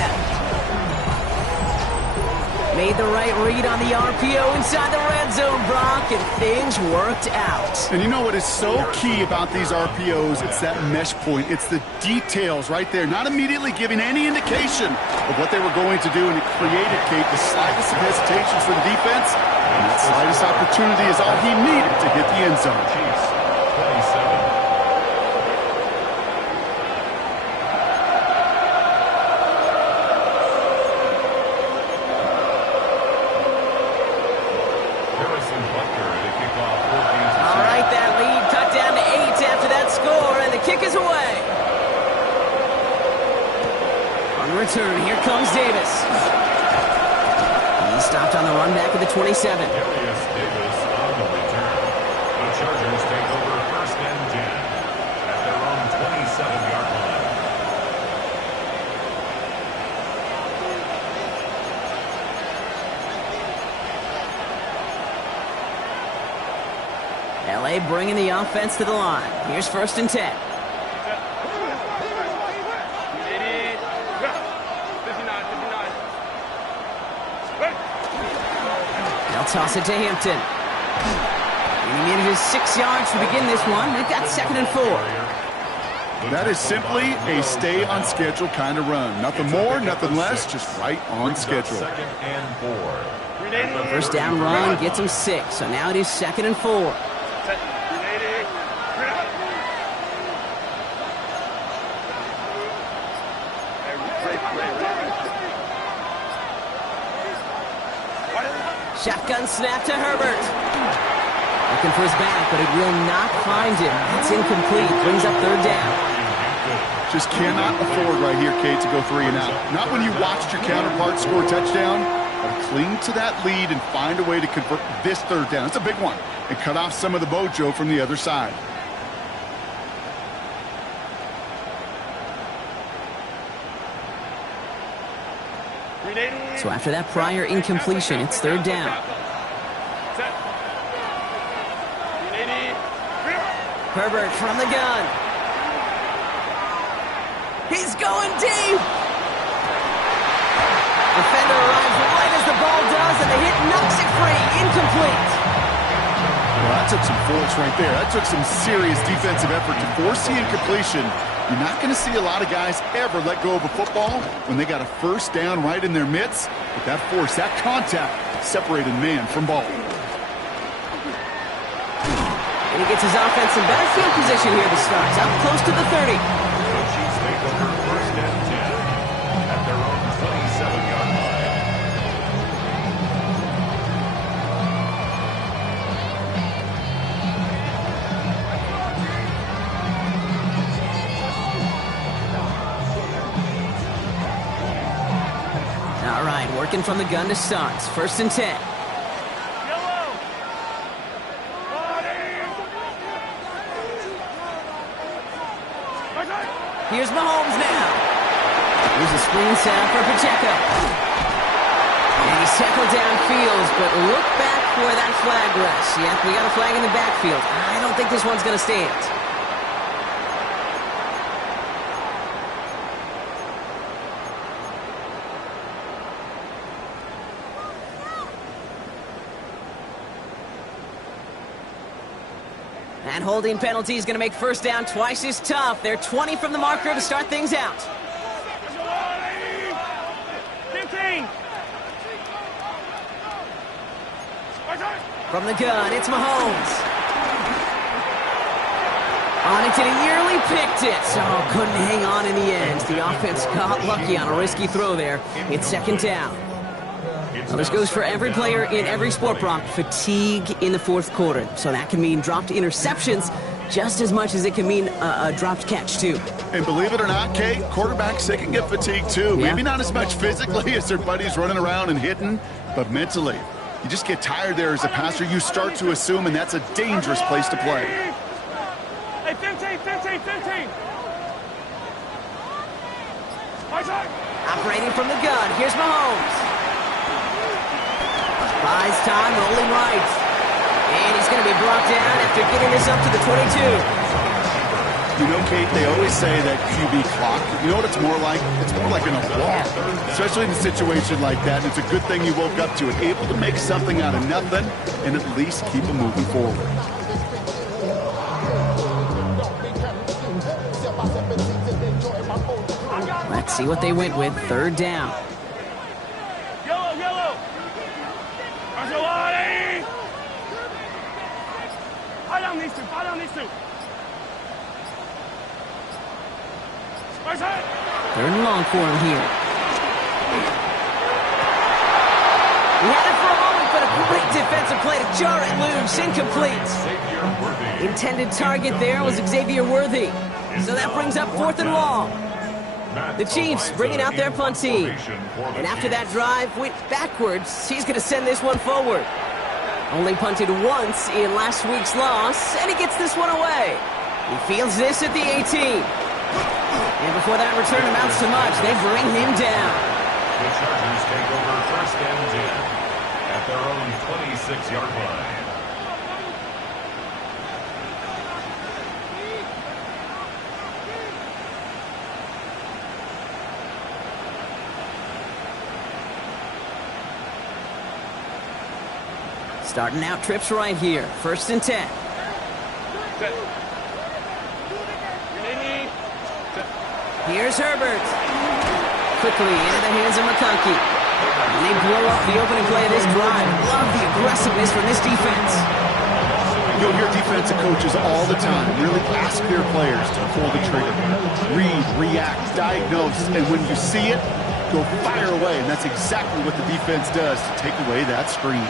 Made the right read on the RPO inside the red zone, Brock, and things worked out. And you know what is so key about these RPOs? It's that mesh point. It's the details right there. Not immediately giving any indication of what they were going to do, and it created, Kate, the slightest of hesitations for the defense. And that slightest opportunity is all he needed to hit the end zone. Chiefs, 27. All right, that lead cut down to 8 after that score, and the kick is away. On return, here comes Davis. He stopped on the run back at the 27. Darius Davis on the return. The Chargers take over first and 10 at their own 27-yard line. LA bringing the offense to the line. Here's first and 10. They'll toss it to Hampton. And he needed his 6 yards to begin this one. They've got second and 4. That is simply a stay-on-schedule kind of run. Nothing more, nothing less, just right on schedule. Second and 4. First down run gets him 6. So now it is second and 4. Shotgun snap to Herbert. Looking for his back, but it will not find him. It's incomplete. Brings up third down. Just cannot afford right here, Kate, to go 3 and out. Not when you watched your counterpart score a touchdown, but cling to that lead and find a way to convert this third down. It's a big one. And cut off some of the mojo from the other side. So after that prior incompletion, it's third down. Herbert from the gun. He's going deep. Defender arrives right as the ball does, and the hit knocks it free. Incomplete. Well, that took some force right there. That took some serious defensive effort to force the incompletion. You're not going to see a lot of guys ever let go of a football when they got a first down right in their midst. But that force, that contact, separated man from ball. And he gets his offense in better field position here to start. Up close to the 30. The Chiefs take over first and 10 at their own 27-yard line. All right, working from the gun to start. First and 10. Here's Mahomes now. Here's a screen setup for Pacheco. And he's tackled downfield, but look back where that flag rests. Yep, we got a flag in the backfield. I don't think this one's going to stand. And holding penalty is going to make first down twice as tough. They're 20 from the marker to start things out. 15. From the gun, it's Mahomes. On it, and he nearly picked it. Oh, couldn't hang on in the end. The offense got lucky on a risky throw there. It's second down. Well, this goes for every player in every sport, Brock. Fatigue in the fourth quarter. So that can mean dropped interceptions just as much as it can mean a dropped catch, too. And believe it or not, Kate, quarterbacks, they can get fatigued, too. Yeah. Maybe not as much physically as their buddies running around and hitting, but mentally. You just get tired there as a passer. You start to assume, and that's a dangerous place to play. Hey, 15. Operating from the gun, here's Mahomes. Buys time, rolling right. And he's going to be brought down after getting this up to the 22. You know, Kate, they always say that QB clock, you know what it's more like? It's more like an alarm, especially in a situation like that. And it's a good thing you woke up to it, able to make something out of nothing and at least keep them moving forward. Let's see what they went with. Third down. Yellow. Fire down these two. Third and long for him here. He had it for a moment, but a great defensive play to jar it loose. Incomplete. Intended target there was Xavier Worthy. So that brings up fourth and long. The Chiefs bringing out their punt team. And after that drive went backwards, he's going to send this one forward. Only punted once in last week's loss, and he gets this one away. He fields this at the 18. And before that return amounts to much, they bring him down. The Chargers take over first and 10 at their own 26-yard line. Starting out trips right here. First and 10. Here's Herbert. Quickly into the hands of McConkey. And they blow up the opening play of this drive. Love the aggressiveness from this defense. You'll hear defensive coaches all the time really ask their players to pull the trigger. Read, react, diagnose, and when you see it, go fire away. And that's exactly what the defense does to take away that screen.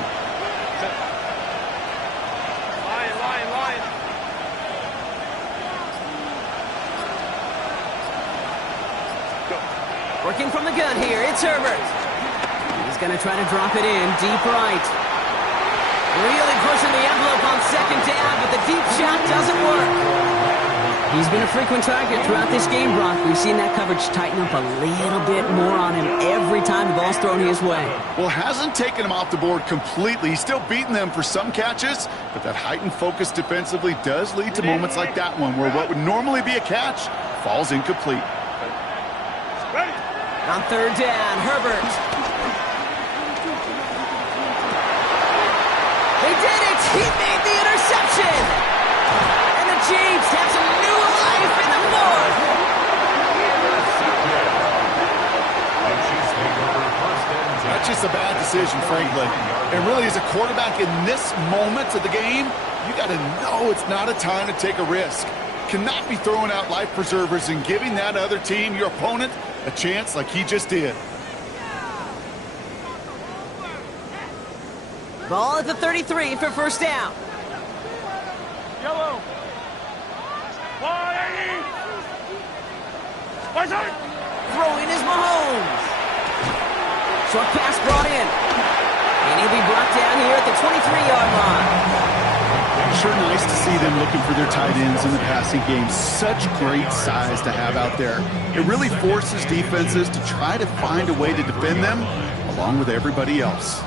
Working from the gun here, it's Herbert. He's going to try to drop it in, deep right. Really pushing the envelope on second down, but the deep shot doesn't work. He's been a frequent target throughout this game, Brock. We've seen that coverage tighten up a little bit more on him every time the ball's thrown his way. Well, hasn't taken him off the board completely. He's still beating them for some catches, but that heightened focus defensively does lead to moments like that one, where what would normally be a catch falls incomplete. On third down, Herbert. They did it! He made the interception! And the Chiefs have some new life in the fourth! That's just a bad decision, frankly. And really, as a quarterback in this moment of the game, you got to know it's not a time to take a risk. Cannot be throwing out life preservers and giving that other team, your opponent, a chance like he just did. Ball at the 33 for first down. Yellow. Throwing is Mahomes. Short pass brought in. And he'll be brought down here at the 23-yard line. sure nice to see them looking for their tight ends in the passing game. Such great size to have out there. It really forces defenses to try to find a way to defend them along with everybody else.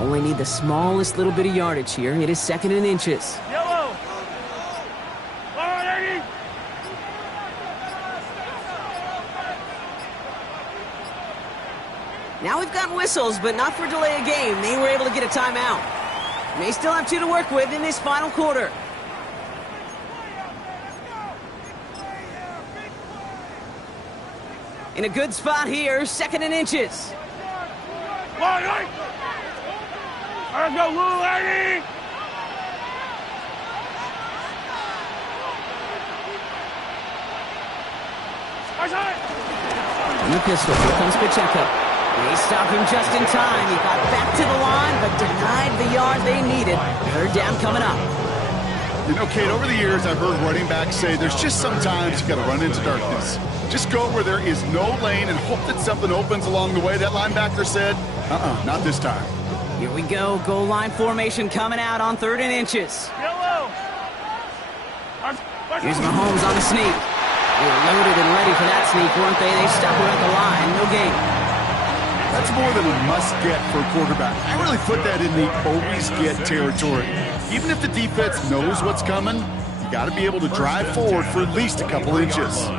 Only need the smallest little bit of yardage here. It is 2nd and inches. Yellow. Alrighty. Now we've got whistles, but not for delay of game. They were able to get a timeout. They still have 2 to work with in this final quarter. In a good spot here, 2nd and inches. Alright. Let's go, Lou, lady. From the pistol, here comes Pacheco. They stopped him just in time. He got back to the line, but denied the yard they needed. 3rd down coming up. You know, Kate, over the years, I've heard running backs say there's just sometimes you got to run into darkness. Just go where there is no lane and hope that something opens along the way. That linebacker said, not this time. Here we go. Goal line formation coming out on 3rd and inches. Yellow. Here's Mahomes on the sneak. They were loaded and ready for that sneak, weren't they? They stop her at the line. No gain. That's more than a must-get for a quarterback. I really put that in the always-get territory. Even if the defense knows what's coming, you got to be able to drive forward for at least a couple inches.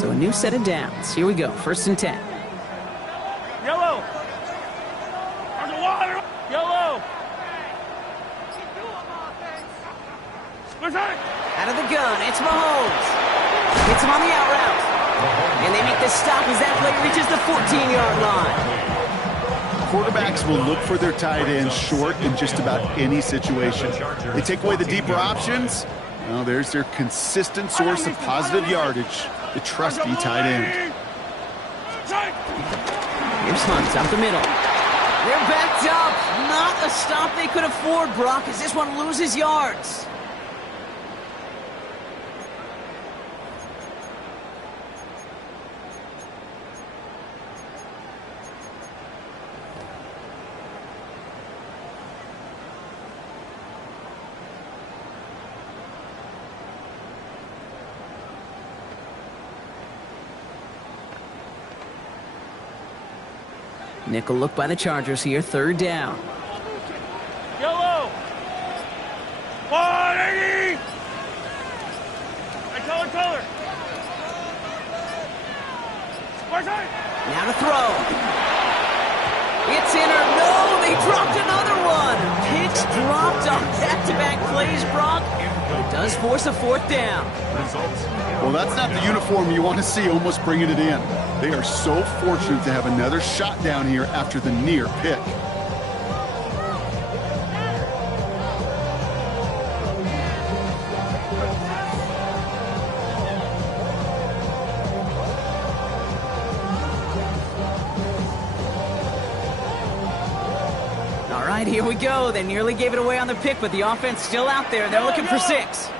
So a new set of downs. Here we go. 1st and 10. Yellow. There's a water. Yellow. Out of the gun, it's Mahomes. Hits him on the out route. And they make the stop as that play reaches the 14-yard line. Quarterbacks will look for their tight ends short in just about any situation. They take away the deeper options. Well, there's their consistent source of positive yardage, the trusty tight end. Here's Hunt up the middle. They're backed up. Not a stop they could afford, Brock, as this one loses yards. Nickel look by the Chargers here, 3rd down. Yellow. 180. Hey, color. Now to throw. It's in or no, they dropped another one. Picks dropped on back-to-back plays, Brock. It does force a 4th down. Well, that's not the uniform you want to see almost bringing it in. They are so fortunate to have another shot down here after the near pick. All right, here we go. They nearly gave it away on the pick, but the offense still out there. They're looking for 6.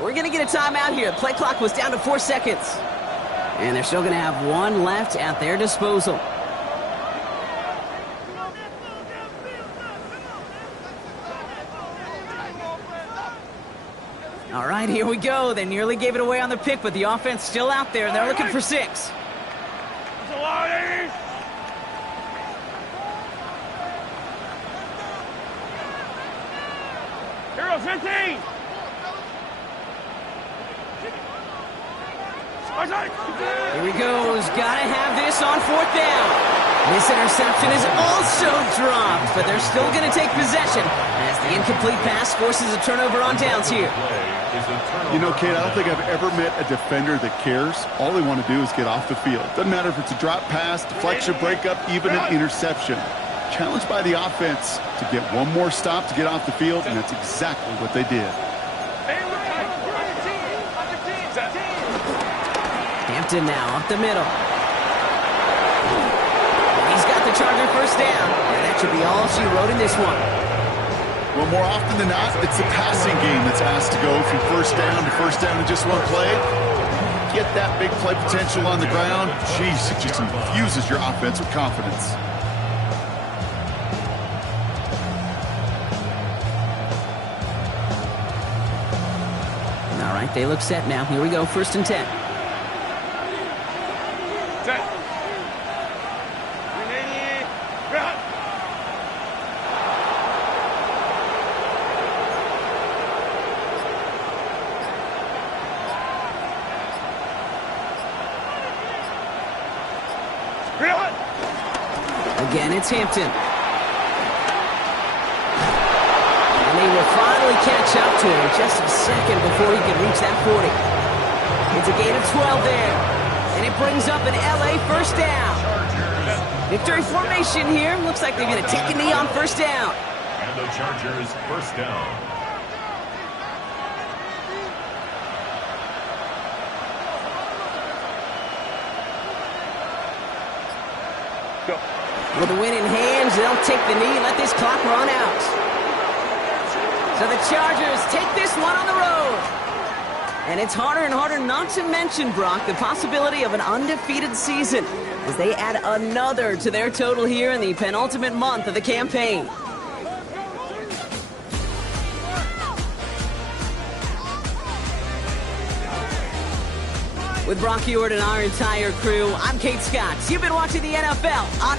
We're going to get a timeout here. Play clock was down to 4 seconds. And they're still going to have 1 left at their disposal. All right, here we go. They nearly gave it away on the pick, but the offense still out there. They're looking for 6. Hero 15. Here he goes. Got to have this on 4th down. This interception is also dropped, but they're still going to take possession as the incomplete pass forces a turnover on downs here. You know, Kate, I don't think I've ever met a defender that cares. All they want to do is get off the field. Doesn't matter if it's a drop pass, deflection, breakup, even an interception. Challenged by the offense to get one more stop to get off the field, and that's exactly what they did. Hampton now up the middle. He's got the Charger first down. And that should be all she wrote in this one. Well, more often than not, it's the passing game that's asked to go from first down in just one play. Get that big play potential on the ground. Jeez, it just infuses your offense with confidence. All right, they look set now. Here we go, 1st and 10. Set. Ready. Run. Run. Again, it's Hampton. And they will finally catch up to him just a second before he can reach that 40. It's a gain of 12 there. And it brings up an LA first down. Victory formation here. Looks like they're going to take a knee on first down. And the Chargers first down. Go. With the win in hands, they'll take the knee and let this clock run out. So the Chargers take this one on the road. And it's harder and harder not to mention, Brock, the possibility of an undefeated season as they add another to their total here in the penultimate month of the campaign. With Brock Ewart and our entire crew, I'm Kate Scott. You've been watching the NFL on